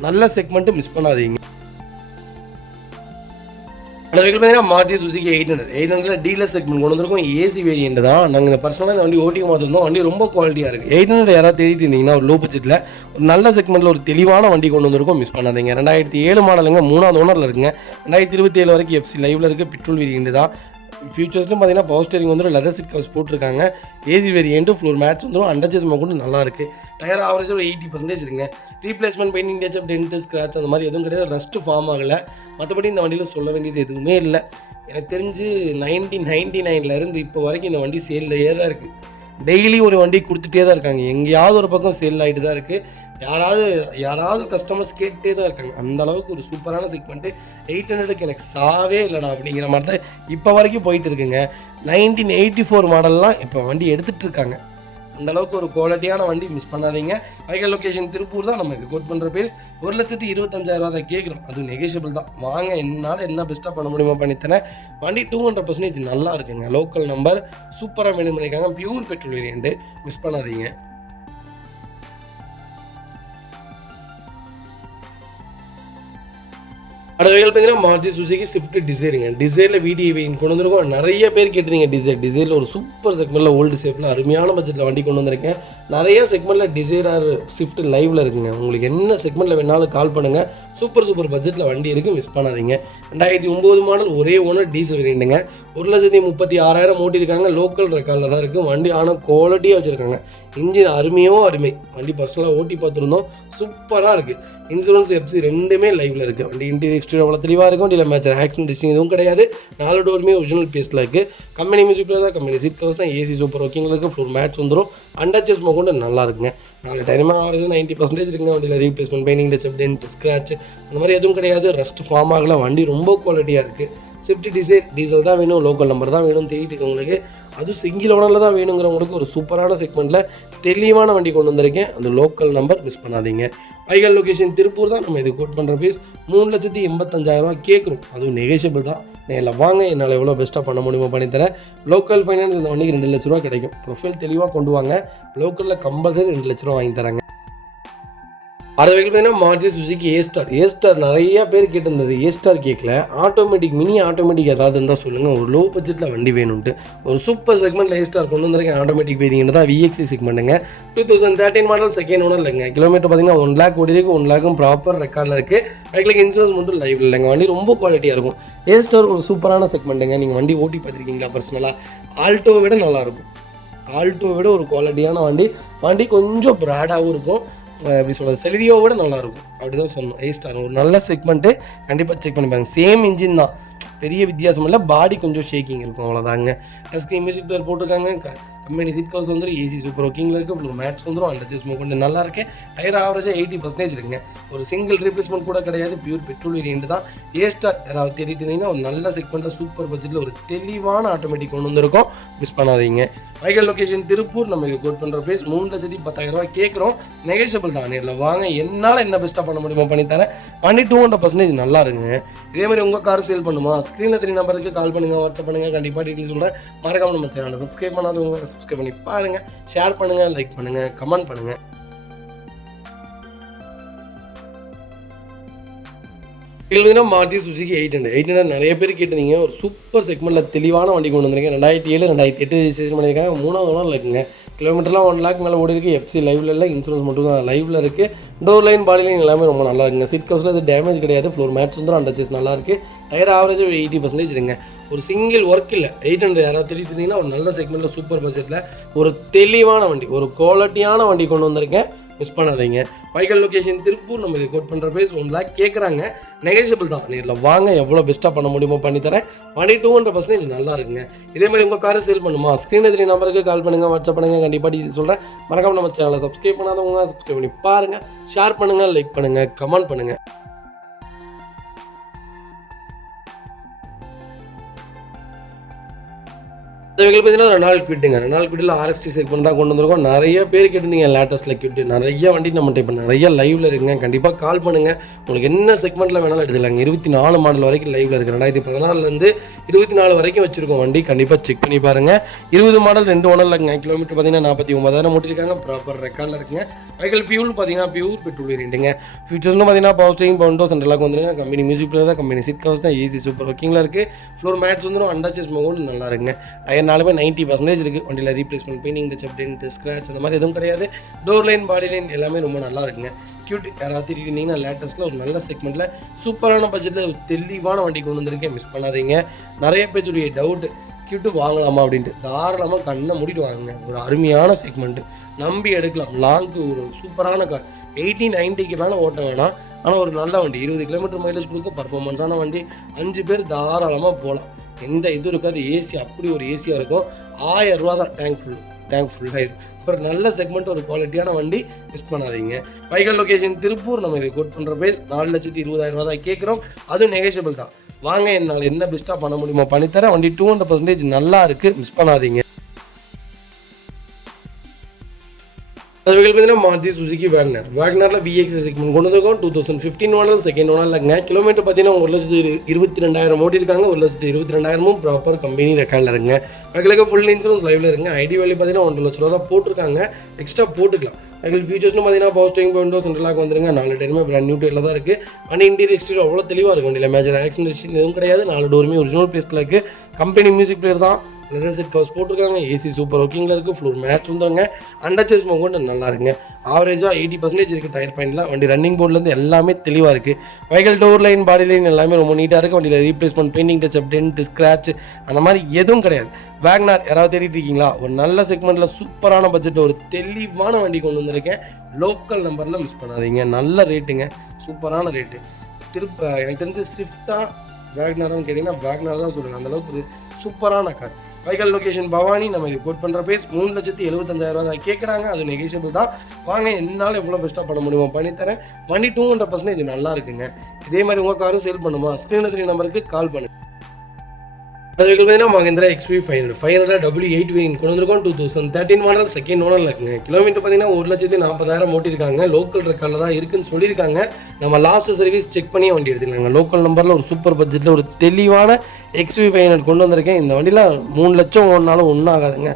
நல்ல செக்மெண்ட்டு. மிஸ் பண்ணாதீங்க. அந்த வெஹிக்கிள் பார்த்தீங்கன்னா மாருதி சுசுகி 800 டீலர் செக்மெண்ட் கொண்டு வந்திருக்கோம். ஏசி வேரியண்ட் தான். நாங்கள் இந்த பர்சனலாக இந்த வண்டி ஓட்டியும் பார்த்துருந்தோம். வண்டி ரொம்ப குவாலிட்டியாக இருக்குது. 800 யாராவது தேடிட்டு இருந்தீங்கன்னா ஒரு லோ பட்ஜெட்டில் ஒரு நல்ல செக்மெண்ட்டில் ஒரு தெளிவான வண்டி கொண்டு வந்திருக்கோம். மிஸ் பண்ணாதீங்க. 2007 மாடலுங்க, 3வது ஓனரில் இருக்குங்க. 2027 வரைக்கும் FC லைவில் இருக்குது. பெட்ரோல் வேரியண்ட் தான். ஃபியூச்சர்ஸ்லையும் பார்த்தீங்கன்னா பவர் ஸ்டேரிங் வந்துடும், லெதர் சீட் கவர்ஸ் போட்டிருக்காங்க. ஏசி வேரியண்ட்டு, ஃப்ளோர் மேட்ச் வந்துடும். அண்டர் சேஸ் கூட நல்லா இருக்குது. டயர் ஆவரேஜாக ஒரு 80% இருக்குங்க. Replacement, painting, touch up, dent, scratch அந்த மாதிரி எதுவும் கிடையாது. ரஸ்ட்டு ஃபார்ம் ஆகலை. மற்றபடி இந்த வண்டியில் சொல்ல வேண்டியது எதுவுமே இல்லை. எனக்கு தெரிஞ்சு 1999 இப்போ வரைக்கும் இந்த வண்டி சேல்லையே தான் இருக்குது. டெய்லி ஒரு வண்டி கொடுத்துட்டே தான் இருக்காங்க. எங்கேயாவது ஒரு பக்கம் சேல் ஆகிட்டு தான் இருக்குது. யாராவது கஸ்டமர்ஸ் கேட்டே தான் இருக்காங்க. அந்த அளவுக்கு ஒரு சூப்பரான செக்மெண்ட்டு. 800க்கு எனக்கு சாவே இல்லைடா அப்படிங்கிற மாதிரி தான் இப்போ வரைக்கும் போயிட்டு இருக்குங்க. 1984 மாடல்லாம் இப்போ வண்டி எடுத்துகிட்டு இருக்காங்க. அந்தளவுக்கு ஒரு குவாலிட்டியான வண்டி. மிஸ் பண்ணாதீங்க. வெஹிக்கல் லொக்கேஷன் திருப்பூர் தான். நம்ம கோட் பண்ணுற பேஸ் 1,25,000 தான் கேட்குறோம். அது நெகோஷியபிள் தான். வாங்க, என்னால் என்ன பெஸ்ட்டாக பண்ண முடியுமோ பண்ணித்தரேன். வண்டி 200% நல்லா இருக்குங்க. லோக்கல் நம்பர் சூப்பராக மெயின்டைன் பண்ணியிருக்காங்க. Pure petrol variant. மிஸ் பண்ணாதீங்க. அடுத்த வெஹிக்கிள் பார்த்தீங்கன்னா மாருதி சுசுகி ஸ்விஃப்ட் டிசைருங்க. டிசைரில் VDI கொண்டு வந்திருக்கோம். நிறைய பேர் கேட்டிருந்தீங்க டிசைரில் ஒரு சூப்பர் செக்மெண்ட்டில் ஓல்டு ஷேப்பில் அருமையான பட்ஜெட்டில் வண்டி கொண்டு வந்திருக்கேன். நிறைய செக்மெண்ட்டில் டிசைர் ஆர் ஸ்விஃப்ட் லைவில் இருக்குங்க. உங்களுக்கு என்ன செக்மெண்ட்டில் வேணாலும் கால் பண்ணுங்கள். சூப்பர் பட்ஜெட்டில் வண்டி இருக்குது. மிஸ் பண்ணாதீங்க. 2009 மாடல், ஒரே ஓனர், டீசல் வேரியண்ட்டுங்க. 1,36,000 ஓட்டியிருக்காங்க. லோக்கல் ரெக்கார்டில் தான் இருக்குது வண்டி. ஆனால் குவாலிட்டியாக வச்சுருக்காங்க. இன்ஜின் அருமை. வண்டி பர்சனலாக ஓட்டி பார்த்துருந்தோம். சூப்பராக இருக்குது. இன்சூரன்ஸ் FC ரெண்டுமே லைவில் இருக்குது. வண்டி இன்டீரியர் எக்ஸ்டீரியர் அவ்வளோ தெளிவாக இருக்கும். வண்டியில் மேட்ச் ஆக்சிடென்ட் ஹிஸ்ட்ரி எதுவும் கிடையாது. 4 டோருமே ஒரிஜினல் பீஸில் இருக்குது. கம்பெனி மியூசிக் பிளேயர் தான், கம்பெனி சீட் கவர்ஸ் தான், ஏசி சூப்பர் ஒர்க்கிங்கில் இருக்குது. ஃப்ளோர் மேட்ச் வந்துடும். அண்டர்ச்சஸ் கொண்டு நல்லா இருக்குங்க. 4 டைமாக ஆவரேஜ் 90% இருக்குங்க. வண்டியில் replacement, painting touch, dent, scratch அந்த மாதிரி எதுவும் கிடையாது. ரஸ்ட் ஃபார்ம் ஆகல. வண்டி ரொம்ப குவாலிட்டியாக இருக்குது. ஸ்விஃப்ட் டிசைர் டீசல் தான் வேணும், லோக்கல் நம்பர் தான் வேணும் தேடிட்டு இருக்கவங்களுக்கு, அதுவும் சிங்கிள் ஓனரில் தான் வேணுங்கிறவங்களுக்கு ஒரு சூப்பரான செக்மெண்ட்டில் தெளிவான வண்டி கொண்டு வந்திருக்கேன். அந்த லோக்கல் நம்பர் மிஸ் பண்ணாதீங்க. வைகல் லொக்கேஷன் திருப்பூர் தான். நம்ம இது கோட் பண்ணுற ஃபீஸ் 3,85,000 கேட்குறோம். அதுவும் நெகோஷியபிள் தான். நேரில் வாங்க, என்னால் எவ்வளோ பெஸ்ட்டாக பண்ண முடியுமோ பண்ணித்தரேன். லோக்கல் ஃபைனான்ஸ் இந்த வண்டிக்கு 2 லட்ச ரூபா கிடைக்கும். ப்ரொஃபைல் தெளிவாக கொண்டு வாங்க. லோக்கலில் கம்பல்சரி 2 லட்ச ரூபா வாங்கி தராங்க. அடுத்த வெஹிக்கிள் பார்த்தீங்கன்னா மாருதி சுசுகி ஏஸ்டார் நிறைய பேர் கேட்டிருந்தது. ஏஸ்டார் கேட்கல, ஆட்டோமேட்டிக் மினி ஆட்டோமேட்டிக் ஏதாவது இருந்தால் சொல்லுங்கள், ஒரு லோ பட்ஜெட்டில் வண்டி வேணும்ட்டு. ஒரு சூப்பர் செக்மெண்ட்டில் ஏஸ்டார் கொண்டு வந்திருக்கேன். ஆட்டோமேட்டிக் வேரியன்ட் தான், விஎக்ஸி செக்மெண்ட்டுங்க. 2013 மாடல், செகண்ட் ஓனர் இல்லைங்க. கிலோமீட்டர் பார்த்தீங்கன்னா 1 lakh ஓடி இருக்குது. 1 lakhம் ப்ராப்பர் ரெக்கார்டில் இருக்குது. பைக்கில் இன்சூரன்ஸ் மட்டும் லைவ் இல்லைங்க. வண்டி ரொம்ப குவாலிட்டியாக இருக்கும். ஏஸ்டார் ஒரு சூப்பரான செக்மெண்ட்டுங்க. நீங்கள் வண்டி ஓட்டி பார்த்துருக்கீங்களா? பர்சனலாக ஆல்டோவை விட நல்லாயிருக்கும். ஆல்டோவை விட ஒரு குவாலிட்டியான வண்டி கொஞ்சம் ப்ராடாகவும் இருக்கும். எப்படி சொல்கிறது, செலிரியோவை விட நல்லாயிருக்கும் அப்படி தான் சொல்லணும். ஏஸ்டார் ஒரு நல்ல செக்மெண்ட்டு, கண்டிப்பாக செக் பண்ணி பாருங்க. சேம் இன்ஜின் தான், பெரிய வித்தியாசம் இல்லை. பாடி கொஞ்சம் ஷேக்கிங் இருக்கும், அவ்வளோதாங்க. டஸ்கி மியூசிக் பிளேயர் போட்டிருக்காங்க. கம்பெனி சீட் கவர்ஸ் வந்துடும். ஏசி சூப்பர் ஒர்க்கிங்கில் இருக்குது. ஃப்ளோர் மேட்ச் வந்துடும். அண்டர்ச்சஸ் கொண்டு நல்லா இருக்கேன். டயர் ஆவரேஜாக 80% இருக்குங்க. ஒரு சிங்கிள் ரீப்ளேஸ்மெண்ட் கூட கிடையாது. பியூர் பெட்ரோல் வேரியன்ட் தான். ஏஸ்டார் யாராவது தேடிட்டு இருந்தீங்கன்னா ஒரு நல்ல செக்மெண்ட்டில் சூப்பர் பட்ஜெட்டில் ஒரு தெளிவான ஆட்டோமேட்டிக் கொண்டு வந்திருக்கோம். மிஸ் பண்ணாதீங்க. வைகல் லொக்கேஷன் திருப்பூர். நம்ம இது கோட் பண்ணுற ப்ரைஸ் 3,10,000 கேட்குறோம். நெகோஷியபிள் தான். நேரில் வாங்க, என்னால் என்ன பெஸ்ட்டாக பண்ண முடியுமோ பண்ணித்தரேன். வண்டி 200% நல்லா இருக்குங்க. இதே மாதிரி உங்கள் கார் சேல் பண்ணுமா? ஸ்க்ரீனில் 3 நம்பருக்கு கால் பண்ணுங்கள், வாட்ஸ்அப் பண்ணுங்கள். கண்டிப்பாக டீட்டெயில் சொல்கிறேன். மறக்காம நம்ம சேனலை சப்ஸ்கிரைப் பண்ணாதவங்க சப்ஸ்கிரைப் பண்ணி பாருங்கள். ஷேர் பண்ணுங்கள், லைக் பண்ணுங்கள், கமெண்ட் பண்ணுங்கள். இது மாருதி சுசுகி 800 நிறைய பேர் கேட்டிருந்தீங்க. ஒரு சூப்பர் செக்மெண்ட்டில் தெளிவான வண்டி கொண்டு வந்திருக்கேன். 2007 2008 ரெஜிஸ்ட்ரேஷன் பண்ணியிருக்காங்க. 3வது ஓனர் இருக்குங்க. கிலோமீட்டர்லாம் 1 lakh மேலே ஓடி இருக்குது. எஃப்சி லைவில் இல்லை, இன்சூரன்ஸ் மட்டும் தான் லைவில் இருக்குது. டோர் லைன், பாடி லைன் எல்லாமே ரொம்ப நல்லா இருக்குங்க. சீட் கவர்ஸில் இது டேமேஜ் கிடையாது. ஃப்ளோர் மேட்ச் வந்துடும். அண்டர்ச்சஸ் நல்லா இருக்குது. டயர் ஆவரேஜ் 80% இருங்க. ஒரு சிங்கிள் ஒர்க் இல்லை. 800 யாராவது தேடிட்டு இருந்தீங்கன்னா ஒரு நல்ல செக்மெண்ட்டில் சூப்பர் பட்ஜெட்டில் ஒரு தெளிவான வண்டி, ஒரு குவாலிட்டியான வண்டி கொண்டு வந்திருக்கேன். மிஸ் பண்ணாதீங்க. வைகல் லொக்கேஷன் திருப்பூர். நம்ம இது கோட் பண்ணுற ப்ரைஸ் 1 lakh கேட்குறாங்க. நெகோஷியபிள் தான். நேரில் வாங்க, எவ்வளோ பெஸ்ட்டாக பண்ண முடியுமோ பண்ணித்தரேன். வண்டி 200% நல்லா இருக்குங்க. இதே மாதிரி உங்கள் காரை சேல் பண்ணுமா? ஸ்க்ரீனில் 3 நம்பருக்கு கால் பண்ணுங்கள், வாட்ஸ்அப் பண்ணுங்கள். கண்டிப்பாக டீட்டெயில் சொல்கிறேன். மறக்காம நம்ம சேனலை சப்ஸ்கிரைப் பண்ணாதவங்க சப்ஸ்கிரைப் பண்ணி பாருங்கள். ஷேர் பண்ணுங்கள், லைக் பண்ணுங்கள், கமெண்ட் பண்ணுங்கள். இந்த வெஹிக்கிள் பார்த்தீங்கன்னா ரெனால்ட் குவிட்டுங்க. ரெனால்ட் குவிட்டில் RXT செக்மெண்ட் தான் கொண்டு வந்திருக்கோம். நிறைய பேர் கேட்டிருந்தீங்க லேட்டஸ்ட்டில் குவிட்டு. நிறைய வண்டி நம்மகிட்ட இப்போ நிறைய லைவில் இருக்குங்க. கண்டிப்பாக கால் பண்ணுங்கள். உங்களுக்கு என்ன செக்மெண்ட்டில் வேணாலும் எடுத்துக்கலாங்க. 24 மாடல் வரைக்கும் லைவில் இருக்குது. 2014 24 வரைக்கும் வச்சுருக்கோம் வண்டி. கண்டிப்பாக செக் பண்ணி பாருங்கள். 20 மாடல் 2 ஓனரில் இருக்குங்க. கிலோமீட்டர் பார்த்தீங்கன்னா 49,000 ஓட்டிருக்காங்க. ப்ராப்பர் ரெக்கார்டில் இருக்குங்க. வெஹிக்கிள் ஃபியூல் பார்த்தீங்கன்னா பியூர் பெட்ரோல் வேரியண்ட்டுங்க. ஃபீச்சர்ஸ்னு பார்த்தீங்கன்னா பவர் ஸ்டீரிங், பவுண்டோ, சென்ட்ரலாக வந்துருங்க. கம்பெனி மியூசிக் பிளேயர் தான், கம்பெனி சீட் கவர்ஸ் தான், ஏசி சூப்பர் ஒர்க்கிங்கில் இருக்குது. ஃப்ளோர் மேட்ச் வந்துடும். அண்டர்ச்சஸ் மோகன் நல்லா இருக்குங்க. டயர் 90% இருக்குது. வண்டியில் replacement, painting touch, dent, scratch அந்த மாதிரி எதுவும் கிடையாது. டோர் லைன், பாடி லைன் எல்லாமே ரொம்ப நல்லா இருக்குங்க. கியூட் யாராவது தேடிட்டு இருந்தீங்கன்னா லேட்டஸ்ட்டில் ஒரு நல்ல செக்மெண்ட்டில் சூப்பரான பட்ஜெட்டில் ஒரு தெளிவான வண்டி கொண்டு வந்திருக்கேன். மிஸ் பண்ணாதீங்க. நிறைய பேருடைய டவுட் கியூட்டு வாங்கலாமா அப்படின்ட்டு, தாராளமாக கண்ணை மூடிட்டு வாங்குங்க. ஒரு அருமையான செக்மெண்ட்டு, நம்பி எடுக்கலாம். லாங்கு ஒரு சூப்பரான கார். 80-90க்கு மேலே ஓட்ட வேணாம். ஆனால் ஒரு நல்ல வண்டி, 20 கிலோமீட்டர் மைலேஜ் கொடுக்கும். பர்ஃபார்மன்ஸான வண்டி. 5 பேர் தாராளமாக போகலாம். எந்த இது இருக்காது. ஏசி அப்படி ஒரு ஏசியாக இருக்கும். 1000 ரூபா தான் டேங்க் ஃபுல்லாகிடும். ஒரு நல்ல செக்மெண்ட், ஒரு குவாலிட்டியான வண்டி. மிஸ் பண்ணாதீங்க. வைகல் லொக்கேஷன் திருப்பூர். நம்ம இதை கோட் பண்ணுற ப்ரைஸ் 4,20,000 தான் கேட்குறோம். அதுவும் நெகோஷியபிள் தான். வாங்க, என்னால் என்ன பெஸ்ட்டாக பண்ண முடியுமோ பண்ணித்தரேன். வண்டி 200% நல்லா இருக்குது. மிஸ் பண்ணாதீங்க. அது வெஹிக்கிள் பார்த்தீங்கன்னா மாருதி சுசுகி வேக்னரில் விஎக்ஸி செக்மெண்ட் கொண்டு வந்திருக்கோம். 2015 மாடல், செகண்ட் ஓனர் இல்லைங்க. கிலோமீட்டர் பார்த்தீங்கன்னா 1,22,000 ஓடி இருக்காங்க. 1,22,000 ப்ராப்பர் கம்பெனி ரெக்கார்டில் இருக்குங்க. வெஹிக்கிளுக்கு ஃபுல் இன்சூரன்ஸ் லைவில் இருக்குங்க. ஐடி வேல்யூ பார்த்தீங்கன்னா 1,00,000 லட்ச ரூபா தான் போட்டிருக்காங்க. எக்ஸ்ட்ரா போட்டுக்கலாம். வெஹிக்கிள் ஃபீச்சர்ஸ்னு பார்த்தீங்கன்னா பவர் ஸ்டீரிங், விண்டோ, சென்ட்ரலாக வந்துருங்க. 4 டயருமே பிராண்ட் நியூ டயரில் தான் இருக்குது. வண்டி இன்டீரியர் எக்ஸ்டீரியர் அவ்வளோ தெளிவாக இருக்கும். வண்டியில் மேஜர் ஆக்சிடென்ட் எதுவும் கிடையாது. 4 டோருமே ஒரிஜினல் பேஸ்டில் இருக்குது. கம்பெனி மியூசிக் பிளேயர் தான். லெதர் சீட் கவர்ஸ் போட்டிருக்காங்க. ஏசி சூப்பர் ஒர்க்கிங்கில் இருக்குது. ஃப்ளோர் மேட்ச் வந்துருங்க. அண்டர்ச்சஸ் கொண்டு நல்லா இருக்குங்க. ஆவரேஜாக 80% இருக்குது டயர் பாயிண்டில். வண்டி ரன்னிங் போர்ட்லேருந்து எல்லாமே தெளிவாக இருக்குது. Vehicle door line, body line எல்லாமே ரொம்ப நீட்டாக இருக்குது. வண்டியில் replacement, painting touch, dent, scratch அந்த மாதிரி எதுவும் கிடையாது. வேக்னார் யாராவது தேடிட்டு இருக்கீங்களா? ஒரு நல்ல செக்மெண்ட்டில் சூப்பரான பட்ஜெட்டில் ஒரு தெளிவான வண்டி கொண்டு வந்திருக்கேன். லோக்கல் நம்பரில் மிஸ் பண்ணாதீங்க. நல்ல ரேட்டுங்க, சூப்பரான ரேட்டு. எனக்கு தெரிஞ்சு ஸ்விஃப்டாக வேக்னரான்னு கேட்டிங்கன்னா வேக்னர் தான் சொல்லுங்கள். அந்தளவுக்கு ஒரு சூப்பரான கார். வைக்கல் லொக்கேஷன் பவானி. நம்ம இது கோட் பண்ணுற ப்ரைஸ் 3,75,000 தான் கேட்குறாங்க. அது நெகோஷியபிள் தான். வாங்க, என்னால் எவ்வளோ பெஸ்ட்டாக பண்ண முடியுமோ பண்ணித்தரேன். வண்டி 200% இது நல்லா இருக்குங்க. இதே மாதிரி உங்கள் காரும் சேல் பண்ணுமா? ஸ்க்ரீனில் 3 நம்பருக்கு கால் பண்ணுங்கள். அதுக்கு பார்த்தீங்கன்னா மஹிந்திரா XV 500 W8 வேரியன்ட் கொண்டு வந்திருக்கோம். 2013 மாடல், செகண்ட் ஓனரில் இருக்குங்க. கிலோமீட்டர் பார்த்தீங்கன்னா 1,40,000 ஓட்டிருக்காங்க. லோக்கல் ரெக்கார்டில் தான் இருக்குன்னு சொல்லியிருக்காங்க. நம்ம லாஸ்ட் சர்வீஸ் செக் பண்ணி வண்டி எடுத்துக்கலாங்க. லோக்கல் நம்பரில் ஒரு சூப்பர் பட்ஜெட்டில் ஒரு தெளிவான XV 500 கொண்டு வந்திருக்கேன். இந்த வண்டியில் 3 லட்சம் ஓடினாலும் ஒன்றும் ஆகாதுங்க.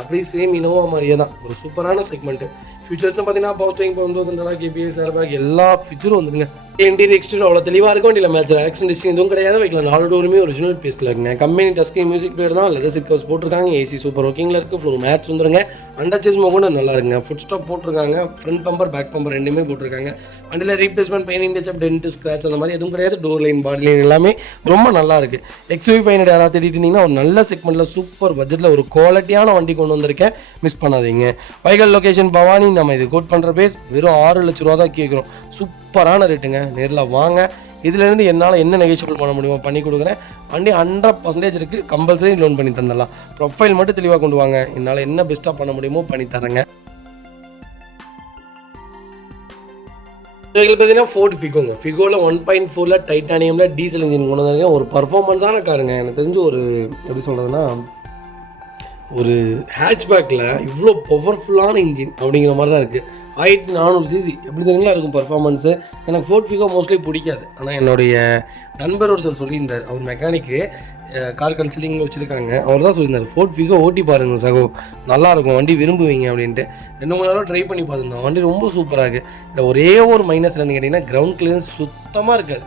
அப்படியே சேம் இனோவா மாதிரியே தான் ஒரு சூப்பரான செக்மெண்ட்டு. ஃபியூச்சர்ஸ்னு பார்த்தீங்கன்னா பவர் ஸ்டீரிங், 1000 KPS, ஏர்பேக் எல்லா ஃபீச்சரும் வந்துருங்க. இன்டீரியர் எக்ஸ்டீரியர் அவ்வளோ தெளிவாக இருக்கும். வண்டியில் மேட்ச் ஆக்சிடென்ட் ஹிஸ்ட்ரி எதுவும் கிடையாது. வைக்கலாம் 4 டோருமே ஒரிஜினல் பீஸில் இருக்குங்க. கம்பெனி டஸ்கி மியூசிக் பிளேயர் தான். லெதர் சீட் கவர்ஸ் போட்டிருக்காங்க. ஏசி சூப்பர் ஒர்க்கிங்கில் இருக்குது. ஃப்ளோர் மேட்ச் வந்துருங்க. அண்டர் சேஸ் கூட நல்லா இருக்குங்க. ஃபுட் ஸ்டாப் போட்டிருக்காங்க. ஃப்ரண்ட் பம்பர், பேக் பம்பர் ரெண்டுமே போட்டிருக்காங்க. வண்டியில் replacement, painting touch up, dent, scratch அந்த மாதிரி எதுவும் கிடையாது. டோர் லைன், பாடி லைன் எல்லாமே ரொம்ப நல்லா இருக்குது. XV 500 யாராவது தேடிட்டு இருந்தீங்கன்னா ஒரு நல்ல செக்மெண்ட்டில் சூப்பர் பட்ஜெட்டில் ஒரு குவாலிட்டியான வண்டி கொண்டு வந்திருக்கேன். மிஸ் பண்ணாதீங்க. வைக்கல் லொக்கேஷன் பவானி. நம்ம இது கோட் பண்ணுற பேஸ் வெறும் 6 லட்ச ரூபா தான் கேட்குறோம். சூப்பரான ரேட்டுங்க. நேரில் வாங்க. இதிலேருந்து என்னால் என்ன நெகோஷியபிள் பண்ண முடியுமோ பண்ணி கொடுக்குறேன். வண்டி 100% இருக்குது. கம்பல்சரி லோன் பண்ணி தந்துடலாம். ப்ரொஃபைல் மட்டும் தெளிவாக கொண்டு வாங்க. என்னால் என்ன பெஸ்ட்டாக பண்ண முடியுமோ பண்ணி தரேங்க. இதில் பார்த்தீங்கன்னா ஃபோர்ட் ஃபிகோங்க. ஃபிகோவில் 1.4 டைட்டானியமில் டீசல் இன்ஜின் கொண்டு வந்திருக்கேன். ஒரு பர்ஃபார்மன்ஸான காருங்க. எனக்கு தெரிஞ்சு ஒரு எப்படி சொல்கிறதுனா ஒரு ஹேட்ச்பேக்கில் இவ்வளோ பவர்ஃபுல்லான இன்ஜின் அப்படிங்கிற மாதிரி தான் இருக்குது. 1400 cc எப்படி தெரியுங்களா இருக்கும் பர்ஃபார்மன்ஸு. எனக்கு ஃபோர்ட் ஃபிகோ மோஸ்ட்லி பிடிக்காது. ஆனால் என்னுடைய நண்பர் ஒருத்தர் சொல்லியிருந்தார். அவர் மெக்கானிக்கு கார் கன்சல்டிங் வச்சுருக்காங்க. அவர் தான் சொல்லியிருந்தார், ஃபோர்ட் ஃபிகோ ஓட்டி பாருங்கள் சகோ, நல்லாயிருக்கும், வண்டி விரும்புவீங்க அப்படின்ட்டு. 2 மணி நேரம் ட்ரை பண்ணி பார்த்துருந்தோம். வண்டி ரொம்ப சூப்பராக இருக்குது. இல்லை ஒரே ஒரு மைனஸ் என்னன்னு கேட்டிங்கன்னா கிரவுண்ட் கிளியரன்ஸ் சுத்தமாக இருக்காது.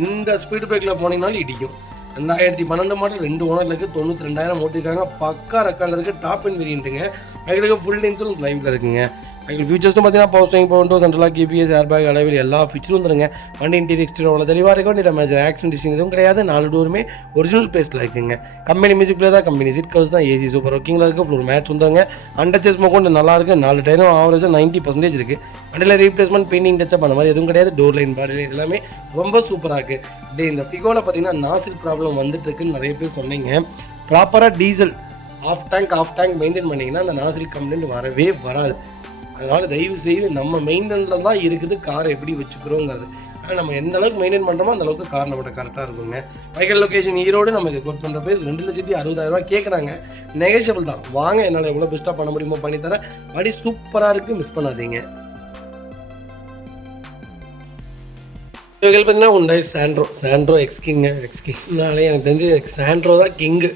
எந்த ஸ்பீடு பிரேக்கில் போனீங்கனாலும் இடிக்கும். 2012 மாடல் 2 ஓனரில் இருக்குது. 92,000 ஓட்டிருக்காங்க. பக்கா ரெக்கார்டில் இருக்குது. டாப் அண்ட் வேரியண்ட்டுங்க. அதுக்கு ஃபுல் இன்சூரன்ஸ் லைவில் இருக்குங்க. அதுக்கு ஃபியூச்சர்ஸ்னு பார்த்தீங்கன்னா power steering, 1000 KPS, airbag, alloy wheel எல்லா ஃபீச்சரும் வந்துருங்க. வண்டி இன்டீரியர் எக்ஸ்டீரியர் அவ்வளோ தெளிவாக இருக்கும். வண்டி மேட்ச் ஆக்சிடென்ட் ஹிஸ்ட்ரி எதுவும் கிடையாது. 4 டோருமே ஒரிஜினல் பேஸ்ட்டில் இருக்குங்க. கம்பெனி மியூசிக் பிளேயர் தான். கம்பெனி சீட் கவர்ஸ் தான். ஏசி சூப்பர் ஒர்க்கிங்கில் இருக்குது. ஃப்ளோர் மேட்ச் வந்துருங்க. அண்டர் சேஸ் கொண்டு நல்லா இருக்குது. 4 டயரும் ஆவரேஜாக 90% இருக்குது. வண்டியில் ரீப்ளேஸ்மெண்ட், பெயிண்டிங் டச்சப் அந்த மாதிரி எதுவும் கிடையாது. டோர் லைன், பாடி லைன் எல்லாமே ரொம்ப சூப்பராக இருக்குது. அப்படியே இந்த ஃபிகோவில் பார்த்தீங்கன்னா நாசில் ப்ராப்ளம் வந்துட்டு இருக்குன்னு நிறைய பேர் சொன்னீங்க. ப்ராப்பராக டீசல் ஆஃப் டேங்க் மெயின்டைன் பண்ணிங்கன்னா அந்த நாசில் கம்ப்ளைண்ட் வரவே வராது. அதனால் தயவு செய்து நம்ம மெயின்டெனில் தான் இருக்குது காரை எப்படி வச்சுக்கிறோங்கிறது. ஆனால் நம்ம எந்த அளவுக்கு மெயின்டைன் பண்ணுறோமோ அந்த அளவுக்கு கார் நம்மகிட்ட கரெக்டாக இருக்குங்க. வைக்கல் லொக்கேஷன் ஈரோடு. நம்ம இது கோட் பண்ணுற பேஸ் 2,60,000 கேட்குறாங்க. நெகோஷியபிள் தான். வாங்க, என்னால் எவ்வளோ பெஸ்ட்டாக பண்ண முடியுமோ பண்ணித்தரேன். வண்டி சூப்பராக இருக்குது. மிஸ் பண்ணாதீங்க. இவர்கள் பார்த்தீங்கன்னா உண்டாய் சாண்ட்ரோ எக்ஸ்கிங்னாலே எனக்கு தெரிஞ்சு சாண்ட்ரோ தான் கிங்கு.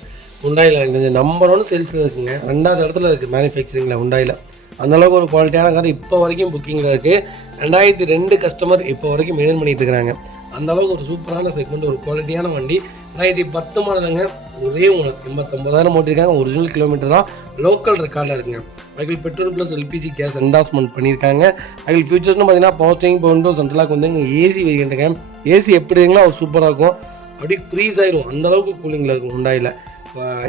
உண்டாயில் எனக்கு தெரிஞ்சு நம்பர் 1 சேல்ஸில் இருக்குங்க. 2வது இடத்துல இருக்குது மேனுஃபேக்சரிங்கில் உண்டாயில். அந்தளவுக்கு ஒரு குவாலிட்டியான கார் இப்போ வரைக்கும் புக்கிங்கில் இருக்குது. 2002 கஸ்டமர் இப்போ வரைக்கும் மெயின்டைன் பண்ணிகிட்டு இருக்கிறாங்க. அந்தளவுக்கு ஒரு சூப்பரான செக்மெண்ட், ஒரு குவாலிட்டியான வண்டி. 2010 மாடலுங்க. ஒரே 89,000 ஓட்டிருக்காங்க. ஒரிஜினல் கிலோமீட்டர் தான். லோக்கல் ரெக்கார்டில் இருக்குங்க. Vehicle petrol plus LPG gas endorsement பண்ணியிருக்காங்க. வைக்கல் ஃபியூச்சர்ஸ்னு பார்த்தீங்கன்னா பவர் ஸ்டீரிங், 1000 வந்து ஏசி வேரியண்ட்டுங்க. ஏசி எப்படி இருக்குங்களோ அது சூப்பராக இருக்கும். அப்படியே ஃப்ரீஸ் ஆயிடும். அந்தளவுக்கு கூலிங்கில் இருக்கும் உண்டாயில்.